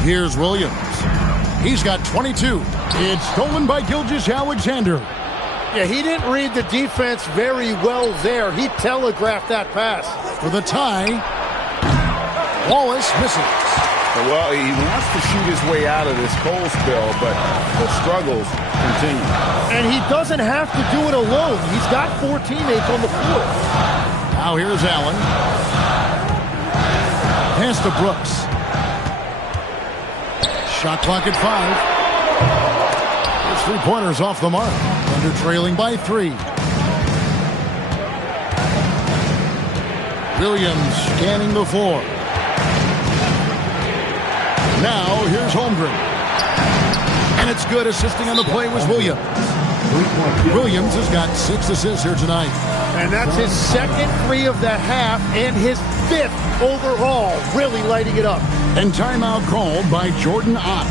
Here's Williams. He's got 22. It's stolen by Gilgeous-Alexander. Yeah, he didn't read the defense very well there. He telegraphed that pass. For the tie, Wallace misses. Well, he wants to shoot his way out of this cold spell, but the struggles continue. And he doesn't have to do it alone. He's got 4 teammates on the floor. Now here's Allen. Pass to Brooks. Shot clock at 5. His three-pointers off the mark. Thunder trailing by 3. Williams scanning the floor. Now, here's Holmgren. And it's good. Assisting on the play was Williams. Williams has got 6 assists here tonight. And that's his second 3 of the half and his 5th overall. Really lighting it up. And timeout called by Jordan Ott.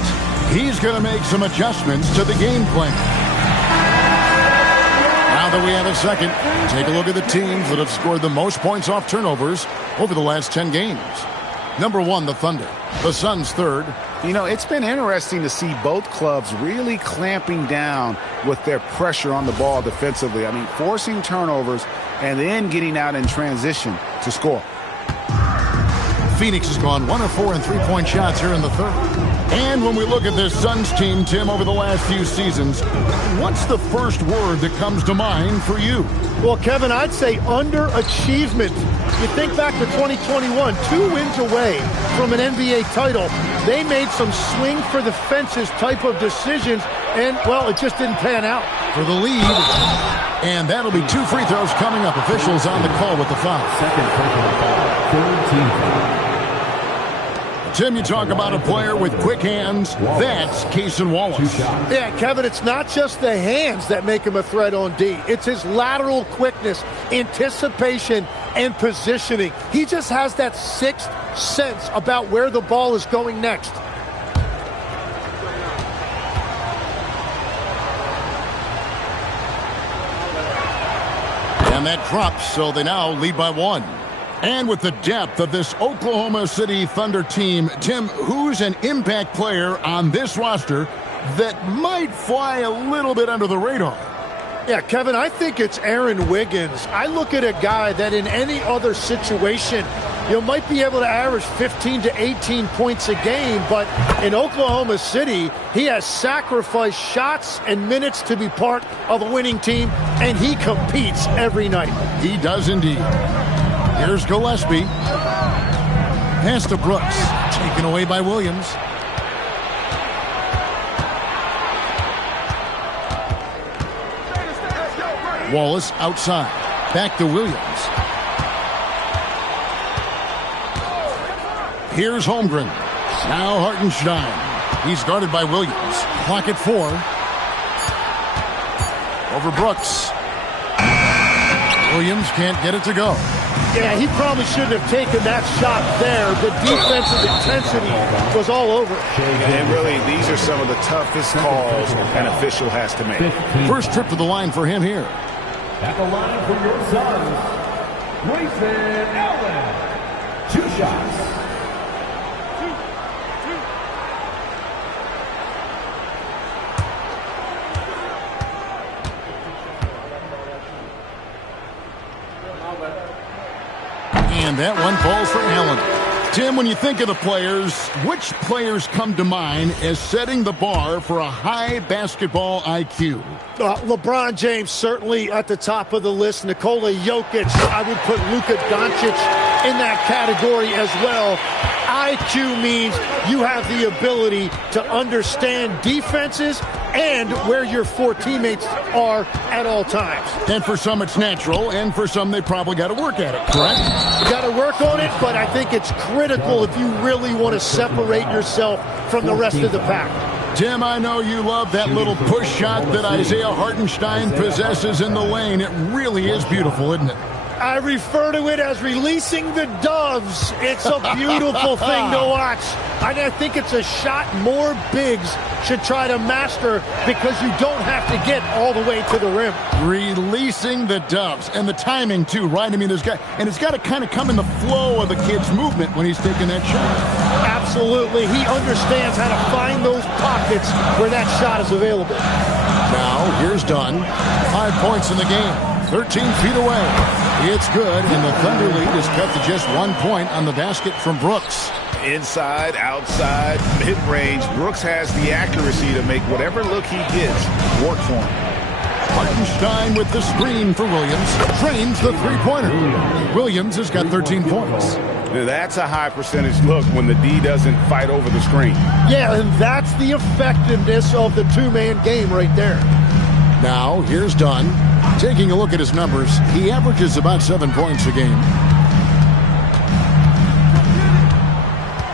He's going to make some adjustments to the game plan. Now that we have a second, take a look at the teams that have scored the most points off turnovers over the last 10 games. Number 1, the Thunder. The Suns 3rd. You know, it's been interesting to see both clubs really clamping down with their pressure on the ball defensively. I mean, forcing turnovers and then getting out in transition to score. Phoenix has gone 1 of 4 in three-point shots here in the 3rd. And when we look at this Suns team, Tim, over the last few seasons, what's the first word that comes to mind for you? Well, Kevin, I'd say underachievement. You think back to 2021, 2 wins away from an NBA title. They made some swing for the fences type of decisions, and, well, it just didn't pan out. For the lead, and that'll be 2 free throws coming up. Officials on the call with the foul. Second personal foul. 13 foul. Tim, you talk about a player with quick hands. That's Cason Wallace. Yeah, Kevin, it's not just the hands that make him a threat on D. It's his lateral quickness, anticipation, and positioning. He just has that 6th sense about where the ball is going next. And that drops, so they now lead by 1. And with the depth of this Oklahoma City Thunder team, Tim, who's an impact player on this roster that might fly a little bit under the radar? Yeah, Kevin, I think it's Aaron Wiggins. I look at a guy that in any other situation, you might be able to average 15 to 18 points a game, but in Oklahoma City, he has sacrificed shots and minutes to be part of a winning team, and he competes every night. He does indeed. Here's Gillespie. Pass to Brooks. Taken away by Williams. Wallace outside. Back to Williams. Here's Holmgren. Now Hartenstein. He's guarded by Williams. Clock at 4. Over Brooks. Williams can't get it to go. Yeah, he probably shouldn't have taken that shot there. The defensive intensity was all over. And really, these are some of the toughest calls an official has to make. First trip to the line for him here. At the line for your Suns, Grayson Allen. 2 shots. And that one falls for Allen. Tim, when you think of the players, which players come to mind as setting the bar for a high basketball IQ? LeBron James certainly at the top of the list. Nikola Jokic, I would put Luka Doncic in that category as well. IQ means you have the ability to understand defenses and where your 4 teammates are at all times. And for some it's natural, and for some they probably got to work at it, correct? You got to work on it, but I think it's critical if you really want to separate yourself from the rest of the pack. Tim, I know you love that little push shot that Isaiah Hartenstein possesses in the lane. It really is beautiful, isn't it? I refer to it as releasing the doves. It's a beautiful thing to watch. And I think it's a shot more bigs should try to master because you don't have to get all the way to the rim. Releasing the doves. And the timing, too, right? I mean, it's got to kind of come in the flow of the kid's movement when he's taking that shot. Absolutely. He understands how to find those pockets where that shot is available. Now, here's Dunn. 5 points in the game. 13 feet away. It's good, and the Thunder lead is cut to just 1 point on the basket from Brooks. Inside, outside, mid-range, Brooks has the accuracy to make whatever look he gets work for him. Hartenstein with the screen for Williams. Trains the three-pointer. Williams has got 13 points. Now that's a high percentage look when the D doesn't fight over the screen. Yeah, and that's the effectiveness of the two-man game right there. Now, here's Dunn. Taking a look at his numbers, he averages about 7 points a game.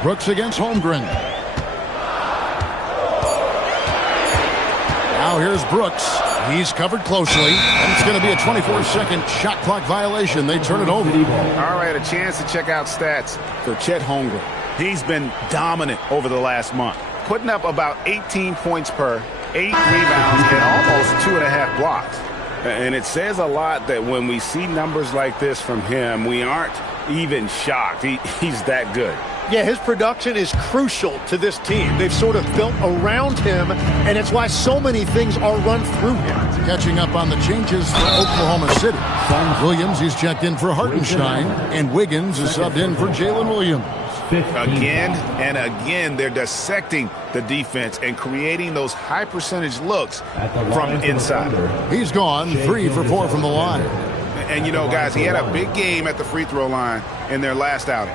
Brooks against Holmgren. Now here's Brooks. He's covered closely, and it's going to be a 24-second shot clock violation. They turn it over. All right, a chance to check out stats for Chet Holmgren. He's been dominant over the last month, putting up about 18 points per, 8 rebounds, and almost 2.5 blocks. And it says a lot that when we see numbers like this from him, we aren't even shocked. He's that good. Yeah, his production is crucial to this team. They've sort of built around him, and it's why so many things are run through him. Catching up on the changes for Oklahoma City. Williams, he's checked in for Hartenstein, and Wiggins is subbed in for Jalen Williams. Again and again, they're dissecting the defense and creating those high percentage looks from inside. He's gone 3 for 4 from the line. And, you know, guys, he had a big game at the free throw line in their last outing.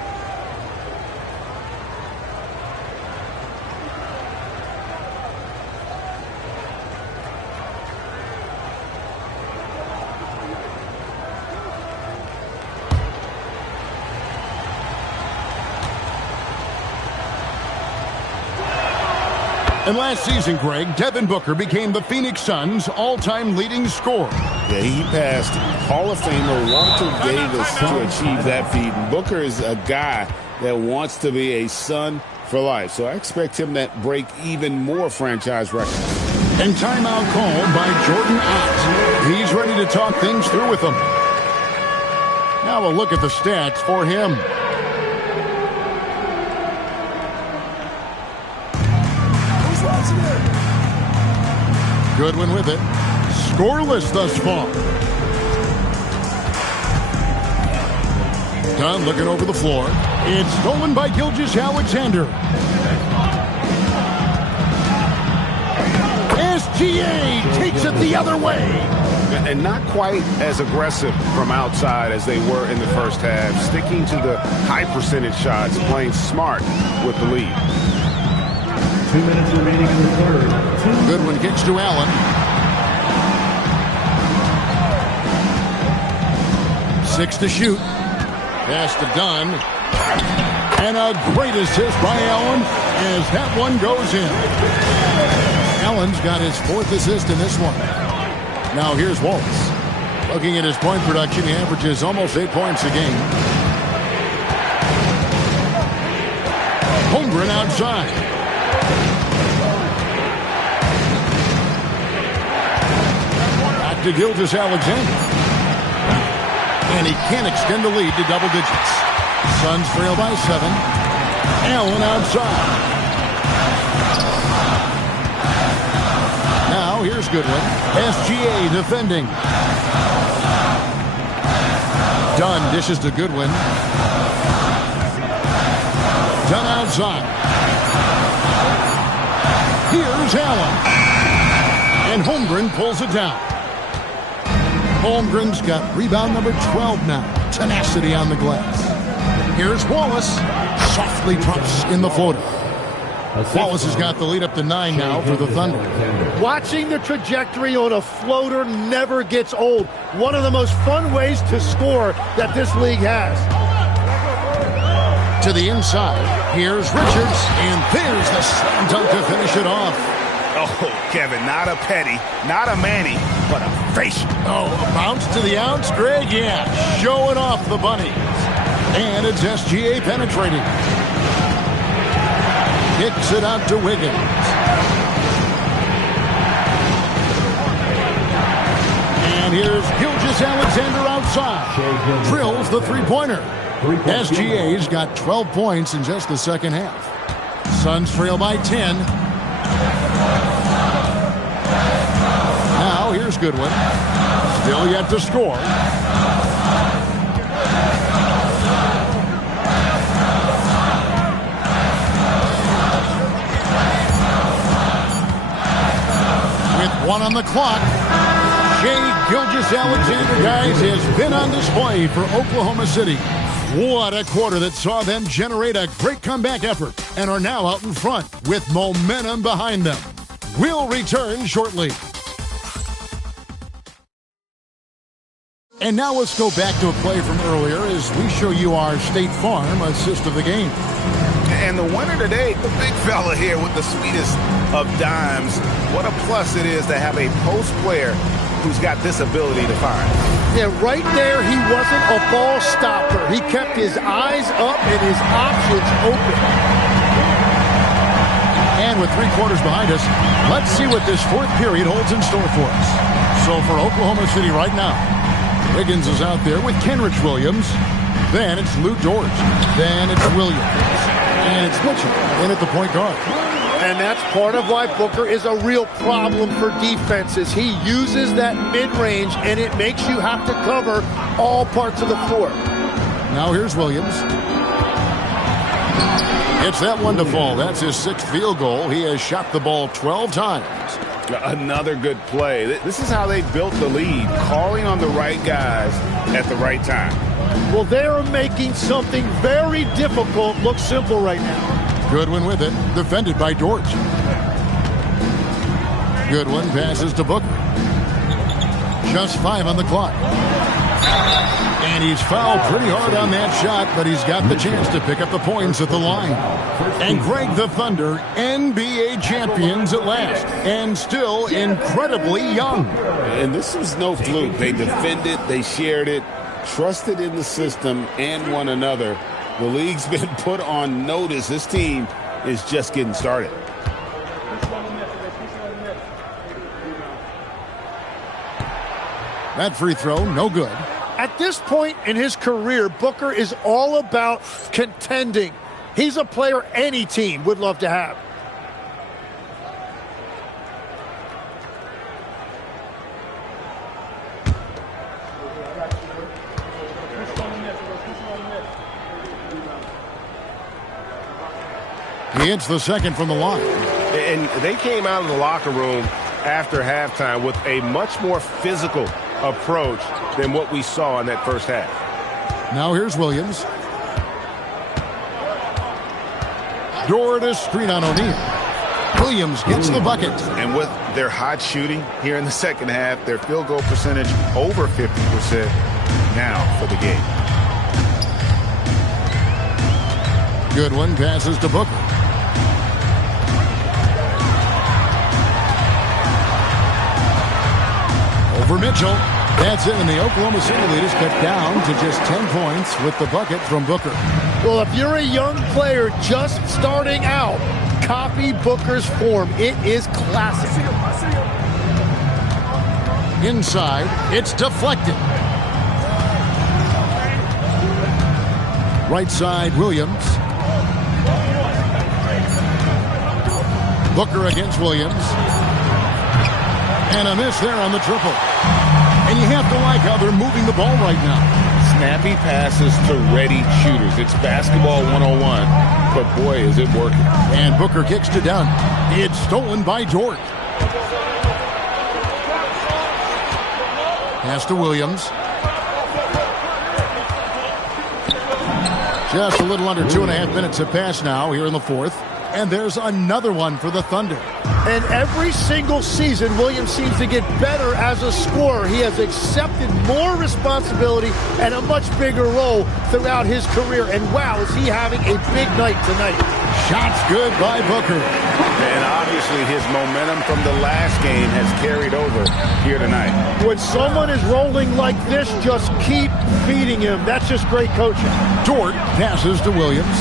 And last season, Greg, Devin Booker became the Phoenix Suns' all-time leading scorer. Yeah, he passed Hall of Famer Walter Davis to achieve that feat. And Booker is a guy that wants to be a Sun for life. So I expect him to break even more franchise records. And timeout called by Jordan Ott. He's ready to talk things through with them. Now a look at the stats for him. Goodwin with it. Scoreless thus far. Dunn looking over the floor. It's stolen by Gilgeous-Alexander. SGA takes it the other way. And not quite as aggressive from outside as they were in the first half. Sticking to the high percentage shots, playing smart with the lead. 2 minutes remaining in the third. Goodwin kicks to Allen. Six to shoot. Pass to Dunn. And a great assist by Allen as that one goes in. Allen's got his 4th assist in this one. Now here's Waltz. Looking at his point production, he averages almost 8 points a game. Holmgren outside. Back to Gilgeous-Alexander. And he can't extend the lead to double digits. Suns trail by 7. Allen outside. Now here's Goodwin. SGA defending. Dunn dishes to Goodwin. Dunn outside. Here's Allen. And Holmgren pulls it down. Holmgren's got rebound number 12 now. Tenacity on the glass. Here's Wallace. Softly drops in the floater. Wallace has got the lead up to 9 now for the Thunder. Watching the trajectory on a floater never gets old. One of the most fun ways to score that this league has. To the inside. Here's Richards. And there's the slam dunk to finish it off. Oh, Kevin, not a Petty, not a Manny, but a Face. Oh, a bounce to the outs, Greg. Yeah, showing off the bunnies. And it's SGA penetrating. Kicks it out to Wiggins. And here's Gilgeous-Alexander outside. Drills the three-pointer. SGA's got 12 points in just the second half. Suns trail by 10. Now here's Goodwin. Still yet to score. With 1 on the clock, Shai Gilgeous-Alexander, guys, has been on display for Oklahoma City. What a quarter that saw them generate a great comeback effort and are now out in front with momentum behind them. We'll return shortly. And now let's go back to a play from earlier as we show you our State Farm assist of the game. And the winner today, the big fella here with the sweetest of dimes. What a plus it is to have a post player who's got this ability to find. Yeah, right there, he wasn't a ball stopper. He kept his eyes up and his options open. And with 3 quarters behind us, let's see what this fourth period holds in store for us. So for Oklahoma City right now, Wiggins is out there with Kenrich Williams. Then it's Lou George. Then it's Williams. And it's Mitchell in at the point guard. And that's part of why Booker is a real problem for defenses. He uses that mid-range, and it makes you have to cover all parts of the floor. Now here's Williams. It's that one to fall. That's his 6th field goal. He has shot the ball 12 times. Another good play. This is how they built the lead, calling on the right guys at the right time. Well, they are making something very difficult look simple right now. Goodwin with it, defended by George. Goodwin passes to Booker. Just 5 on the clock. And he's fouled pretty hard on that shot, but he's got the chance to pick up the points at the line. And Greg, the Thunder, NBA champions at last, and still incredibly young. And this was no fluke. They defended, they shared it, trusted in the system and one another. The league's been put on notice. This team is just getting started. That free throw, no good. At this point in his career, Booker is all about contending. He's a player any team would love to have. He hits the second from the line. And they came out of the locker room after halftime with a much more physical approach than what we saw in that first half. Now here's Williams. Door to screen on O'Neal. Williams gets the bucket. And with their hot shooting here in the second half, their field goal percentage over 50% now for the game. Goodwin passes to Booker. Over Mitchell. That's it, and the Oklahoma City lead is cut down to just 10 points with the bucket from Booker. Well, if you're a young player just starting out, copy Booker's form. It is classic. Inside, it's deflected. Right side, Williams. Booker against Williams. And a miss there on the triple. And you have to like how they're moving the ball right now. Snappy passes to ready shooters. It's basketball 101, but boy, is it working. And Booker kicks to down. It's stolen by George. Pass to Williams. Just a little under 2.5 minutes have passed now here in the fourth. And there's another one for the Thunder. And every single season, Williams seems to get better as a scorer. He has accepted more responsibility and a much bigger role throughout his career. And wow, is he having a big night tonight. Shot's good by Booker. And obviously his momentum from the last game has carried over here tonight. When someone is rolling like this, just keep feeding him. That's just great coaching. Dort passes to Williams.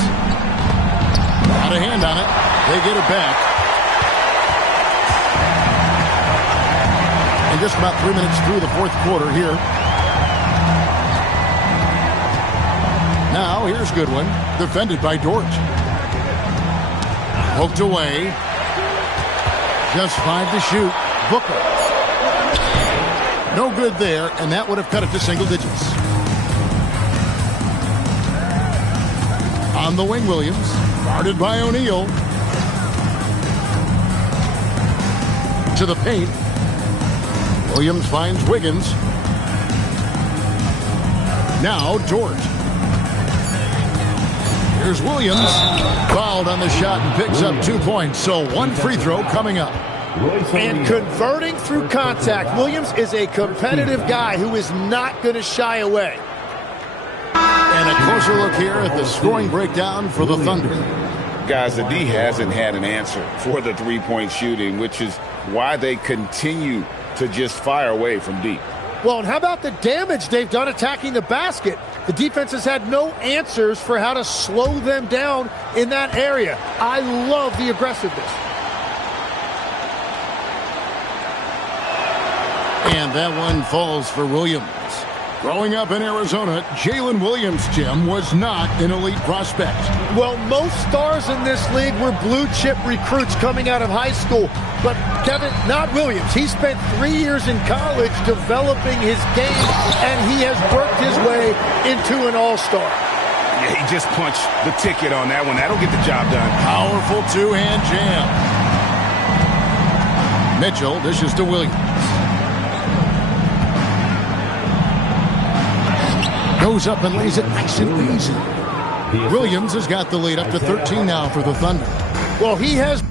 Got a hand on it. They get it back. And just about 3 minutes through the fourth quarter here. Now, here's Goodwin, defended by Dort. Poked away. Just 5 to shoot. Booker. No good there, and that would have cut it to single digits. On the wing, Williams. Guarded by O'Neal. To the paint. Williams finds Wiggins. Now Dort. Here's Williams. Fouled on the shot and picks up 2 points. So 1 free throw coming up. And converting through contact, Williams is a competitive guy who is not going to shy away. And a closer look here at the scoring breakdown for the Thunder. Guys, the D hasn't had an answer for the three-point shooting, which is why they continue to just fire away from deep. Well, and how about the damage they've done attacking the basket? The defense has had no answers for how to slow them down in that area. I love the aggressiveness. And that one falls for Williams. Growing up in Arizona, Jalen Williams, Jim, was not an elite prospect. Well, most stars in this league were blue-chip recruits coming out of high school. But, Kevin, not Williams. He spent 3 years in college developing his game, and he has worked his way into an all-star. Yeah, he just punched the ticket on that one. That'll get the job done. Powerful two-hand jam. Mitchell dishes to Williams. Goes up and lays it nice and easy. Williams has got the lead up to 13 now for the Thunder. Well, he has...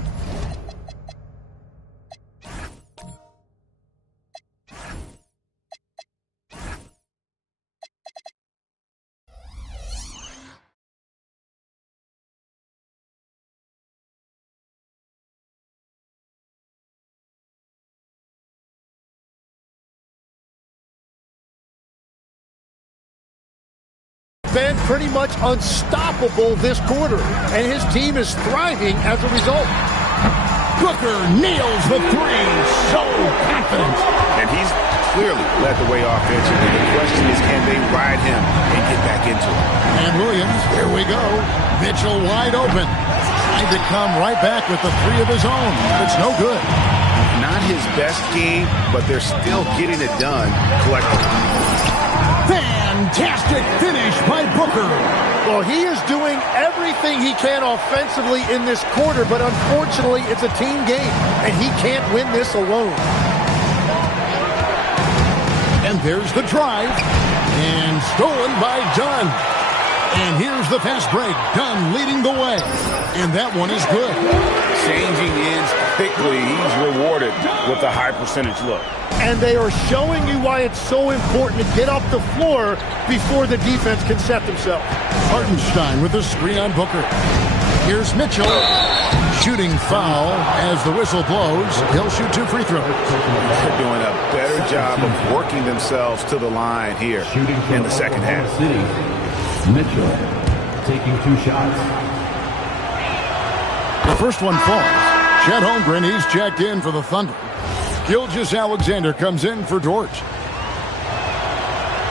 been pretty much unstoppable this quarter, and his team is thriving as a result. Booker nails the three, so confident. And he's clearly led the way offensively. The question is, can they ride him and get back into it? And Williams, here we go. Mitchell wide open. Trying to come right back with the three of his own. It's no good. Not his best game, but they're still getting it done collectively. Fantastic finish by Booker. Well, he is doing everything he can offensively in this quarter, but unfortunately, it's a team game, and he can't win this alone. And there's the drive, and stolen by Dunn. And here's the fast break. Dunn leading the way, and that one is good. Changing ends quickly, he's rewarded with a high percentage look. And they are showing you why it's so important to get off the floor before the defense can set themselves. Hartenstein with the screen on Booker. Here's Mitchell. Shooting foul as the whistle blows. He'll shoot 2 free throws. They're doing a better job of working themselves to the line here in the second half. Mitchell taking 2 shots. The first one falls. Chet Holmgren, he's checked in for the Thunder. Gilgeous-Alexander comes in for Dort.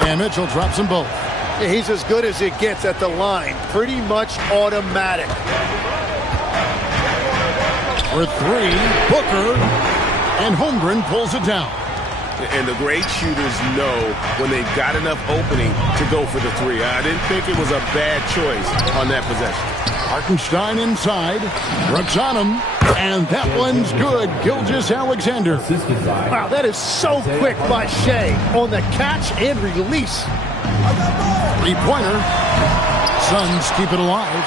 And Mitchell drops them both. Yeah, he's as good as it gets at the line. Pretty much automatic. For 3, Booker. And Holmgren pulls it down. And the great shooters know when they've got enough opening to go for the 3. I didn't think it was a bad choice on that possession. Hartenstein inside. Brooks on him. And that one's good. Gilgeous-Alexander. Wow, that is so quick by Shea on the catch and release. 3-pointer. Suns keep it alive.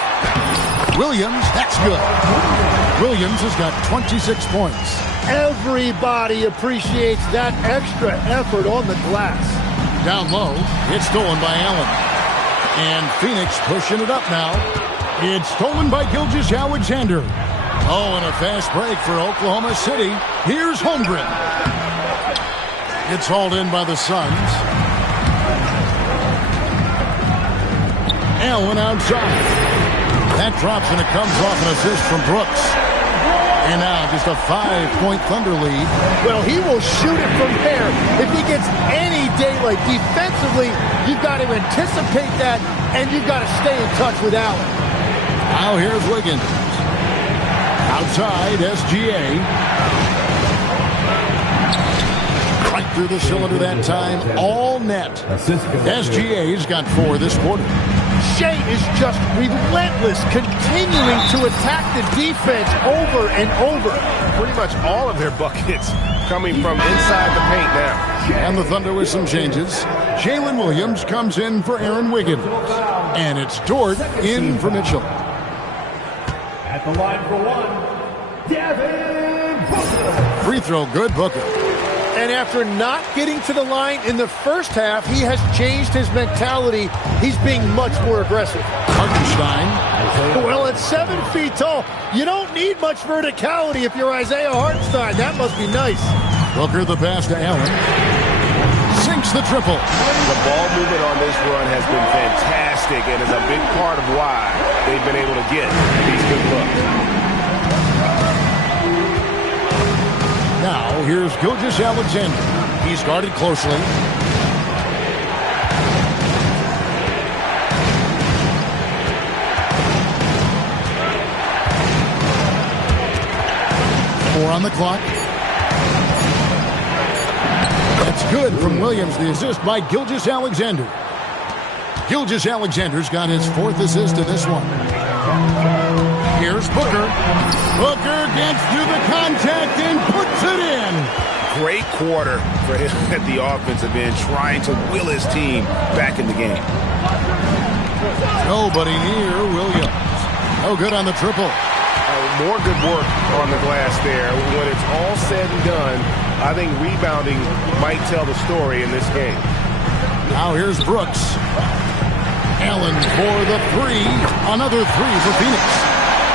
Williams, that's good. Williams has got 26 points. Everybody appreciates that extra effort on the glass. Down low, it's stolen by Allen. And Phoenix pushing it up now. It's stolen by Gilgeous-Alexander. Oh, and a fast break for Oklahoma City. Here's Holmgren. It's hauled in by the Suns. Allen outside. That drops, and it comes off an assist from Brooks. And now just a 5-point Thunder lead. Well, he will shoot it from there. If he gets any daylight defensively, you've got to anticipate that, and you've got to stay in touch with Allen. Now here's Wiggins. Outside, SGA. Right through the cylinder that time, all net. SGA's got 4 this quarter. Shea is just relentless, continuing to attack the defense over and over. Pretty much all of their buckets coming from inside the paint now. And the Thunder with some changes. Jalen Williams comes in for Aaron Wiggins. And it's Dort in for Mitchell. At the line for one, Devin Booker. Free throw good, Booker. And after not getting to the line in the first half, he has changed his mentality. He's being much more aggressive. Hartenstein. Well, at 7 feet tall, you don't need much verticality if you're Isaiah Hartenstein. That must be nice. Booker the pass to Allen. Sinks the triple. The ball movement on this run has been fantastic and is a big part of why they've been able to get these good looks. Now, here's Gilgeous-Alexander. He's guarded closely. Four on the clock. That's good from Williams. The assist by Gilgeous-Alexander. Gilgeous-Alexander's got his 4th assist in this one. Here's Booker. Booker gets through the contact and puts it in. Great quarter for him at the offensive end, trying to will his team back in the game. Nobody near Williams. No good on the triple. More good work on the glass there. When it's all said and done, I think rebounding might tell the story in this game. Now here's Brooks. Allen for the 3. Another 3 for Phoenix.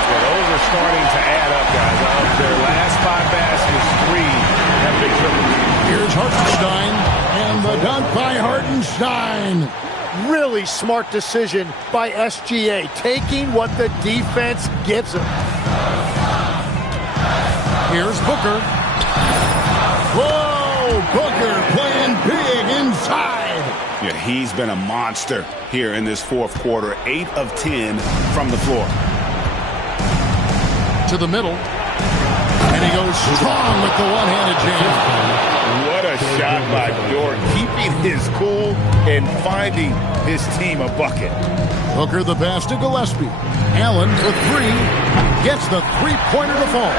Well, those are starting to add up, guys. Their last 5 baskets, 3 have been triples. Here's Hartenstein, and the dunk by Hartenstein. Really smart decision by SGA, taking what the defense gives him. Here's Booker. Whoa, Booker playing big inside. Yeah, he's been a monster here in this 4th quarter. 8 of 10 from the floor. To the middle. And he goes strong with the one-handed jam. What a shot by Dort, keeping his cool and finding his team a bucket. Booker the pass to Gillespie. Allen for 3. Gets the 3-pointer to fall.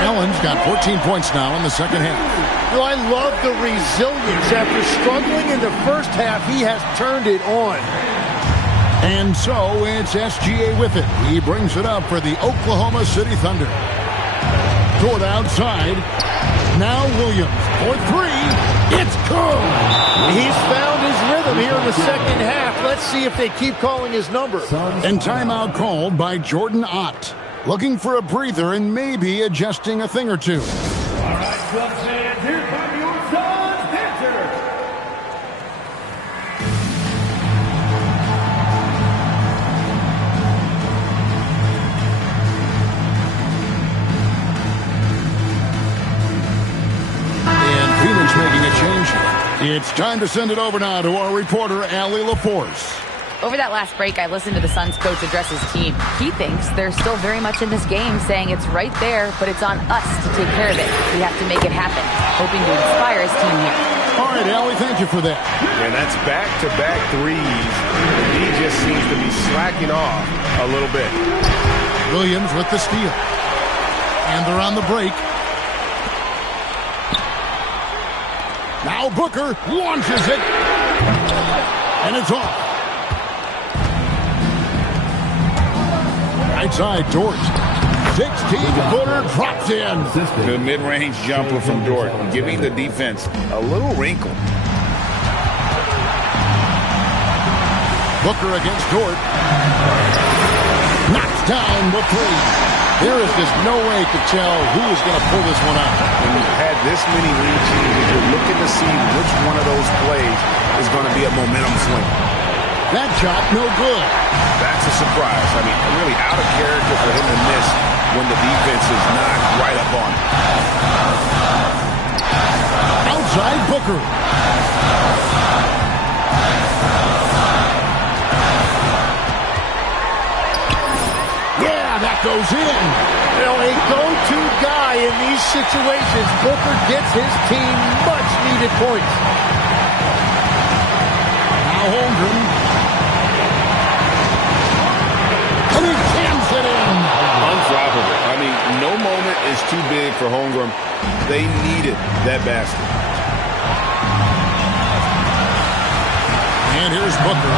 Allen's got 14 points now in the second half. Well, I love the resilience. After struggling in the first half, he has turned it on. And so it's SGA with it. He brings it up for the Oklahoma City Thunder. Dort outside. Now Williams for 3. It's good. He's found his rhythm here in the second half. Let's see if they keep calling his number. And timeout called by Jordan Ott. Looking for a breather and maybe adjusting a thing or two. All right, Suns fans, here come your Suns pitcher. And Phoenix making a change. It's time to send it over now to our reporter, Allie LaForce. Over that last break, I listened to the Suns coach address his team. He thinks they're still very much in this game, saying it's right there, but it's on us to take care of it. We have to make it happen, hoping to inspire his team here. All right, Allie, thank you for that. And that's back-to-back threes. He just seems to be slacking off a little bit. Williams with the steal. And they're on the break. Now Booker launches it. And it's off. Right side, Dort. 16-footer drops in. Good mid-range jumper from Dort, giving the defense a little wrinkle. Booker against Dort. Knocks down the three. There is just no way to tell who is going to pull this one out. When you've had this many lead changes, you're looking to see which one of those plays is going to be a momentum swing. That shot, no good. That's a surprise. I mean, really out of character for him to miss when the defense is not right up on him. Outside Booker. Yeah, that goes in. You know, a go-to guy in these situations. Booker gets his team much-needed points. Now Holmgren. And he jams it in. Unflappable. I mean, no moment is too big for Holmgren. They needed that basket. And here's Booker.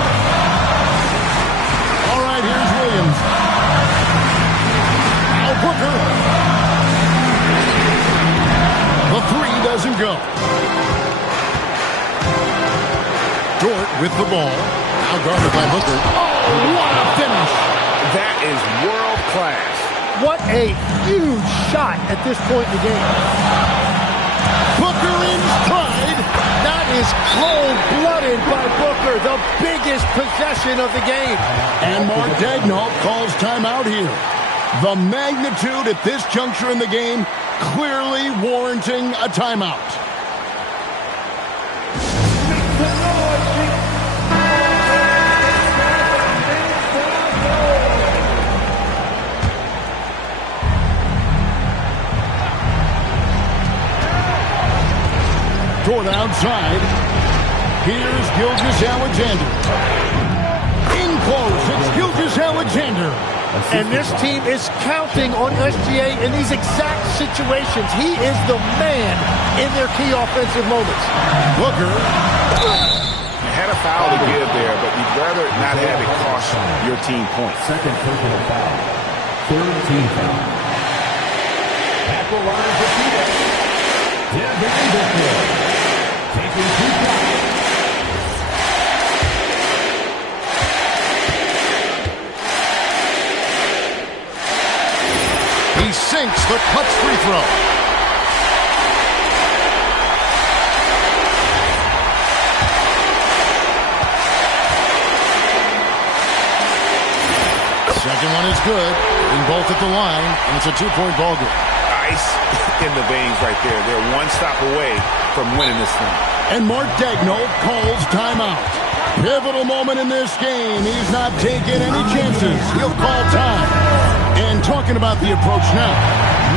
All right, here's Williams. Now Booker. The three doesn't go. Dort with the ball. Now guarded by Booker. Oh, what a finish. That is world class. What a huge shot at this point in the game. Booker in stride. That is cold-blooded by Booker, the biggest possession of the game. And Mark Daigneault calls timeout here. The magnitude at this juncture in the game clearly warranting a timeout. Dort outside. Here's Gilgeous-Alexander. In close, it's Gilgeous-Alexander. And this team is counting on SGA in these exact situations. He is the man in their key offensive moments. Booker. You had a foul to give there, but you'd rather not have it cost your team points. Second personal foul. Third team foul. At the line for Bienvenidos. Taking 2 shots. He sinks the clutch free throw. Second one is good. In both at the line, and it's a 2-point ball game. Ice in the veins right there. They're one stop away from winning this thing. And Mark Daigneault calls timeout. Pivotal moment in this game. He's not taking any chances. He'll call time. And talking about the approach now,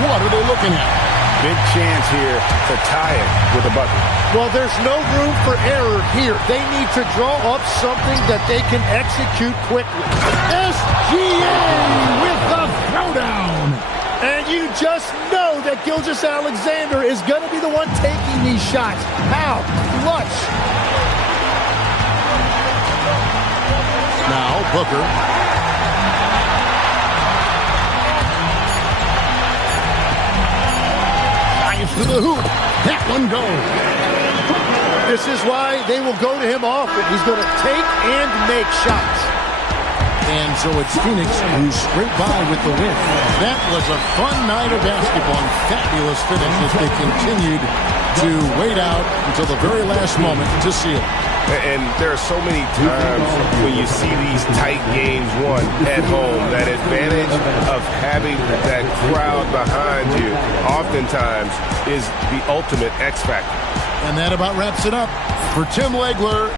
what are they looking at? Big chance here to tie it with a bucket. Well, there's no room for error here. They need to draw up something that they can execute quickly. SGA with the throwdown. And you just know that Gilgeous-Alexander is going to be the one taking these shots. How? Clutch. Now, Booker. Drives to the hoop. That one goes. This is why they will go to him often. He's going to take and make shots. And so it's Phoenix who scraped by with the win. That was a fun night of basketball and fabulous finish as they continued to wait out until the very last moment to seal it. And there are so many times when you see these tight games won at home, that advantage of having that crowd behind you oftentimes is the ultimate X factor. And that about wraps it up for Tim Legler.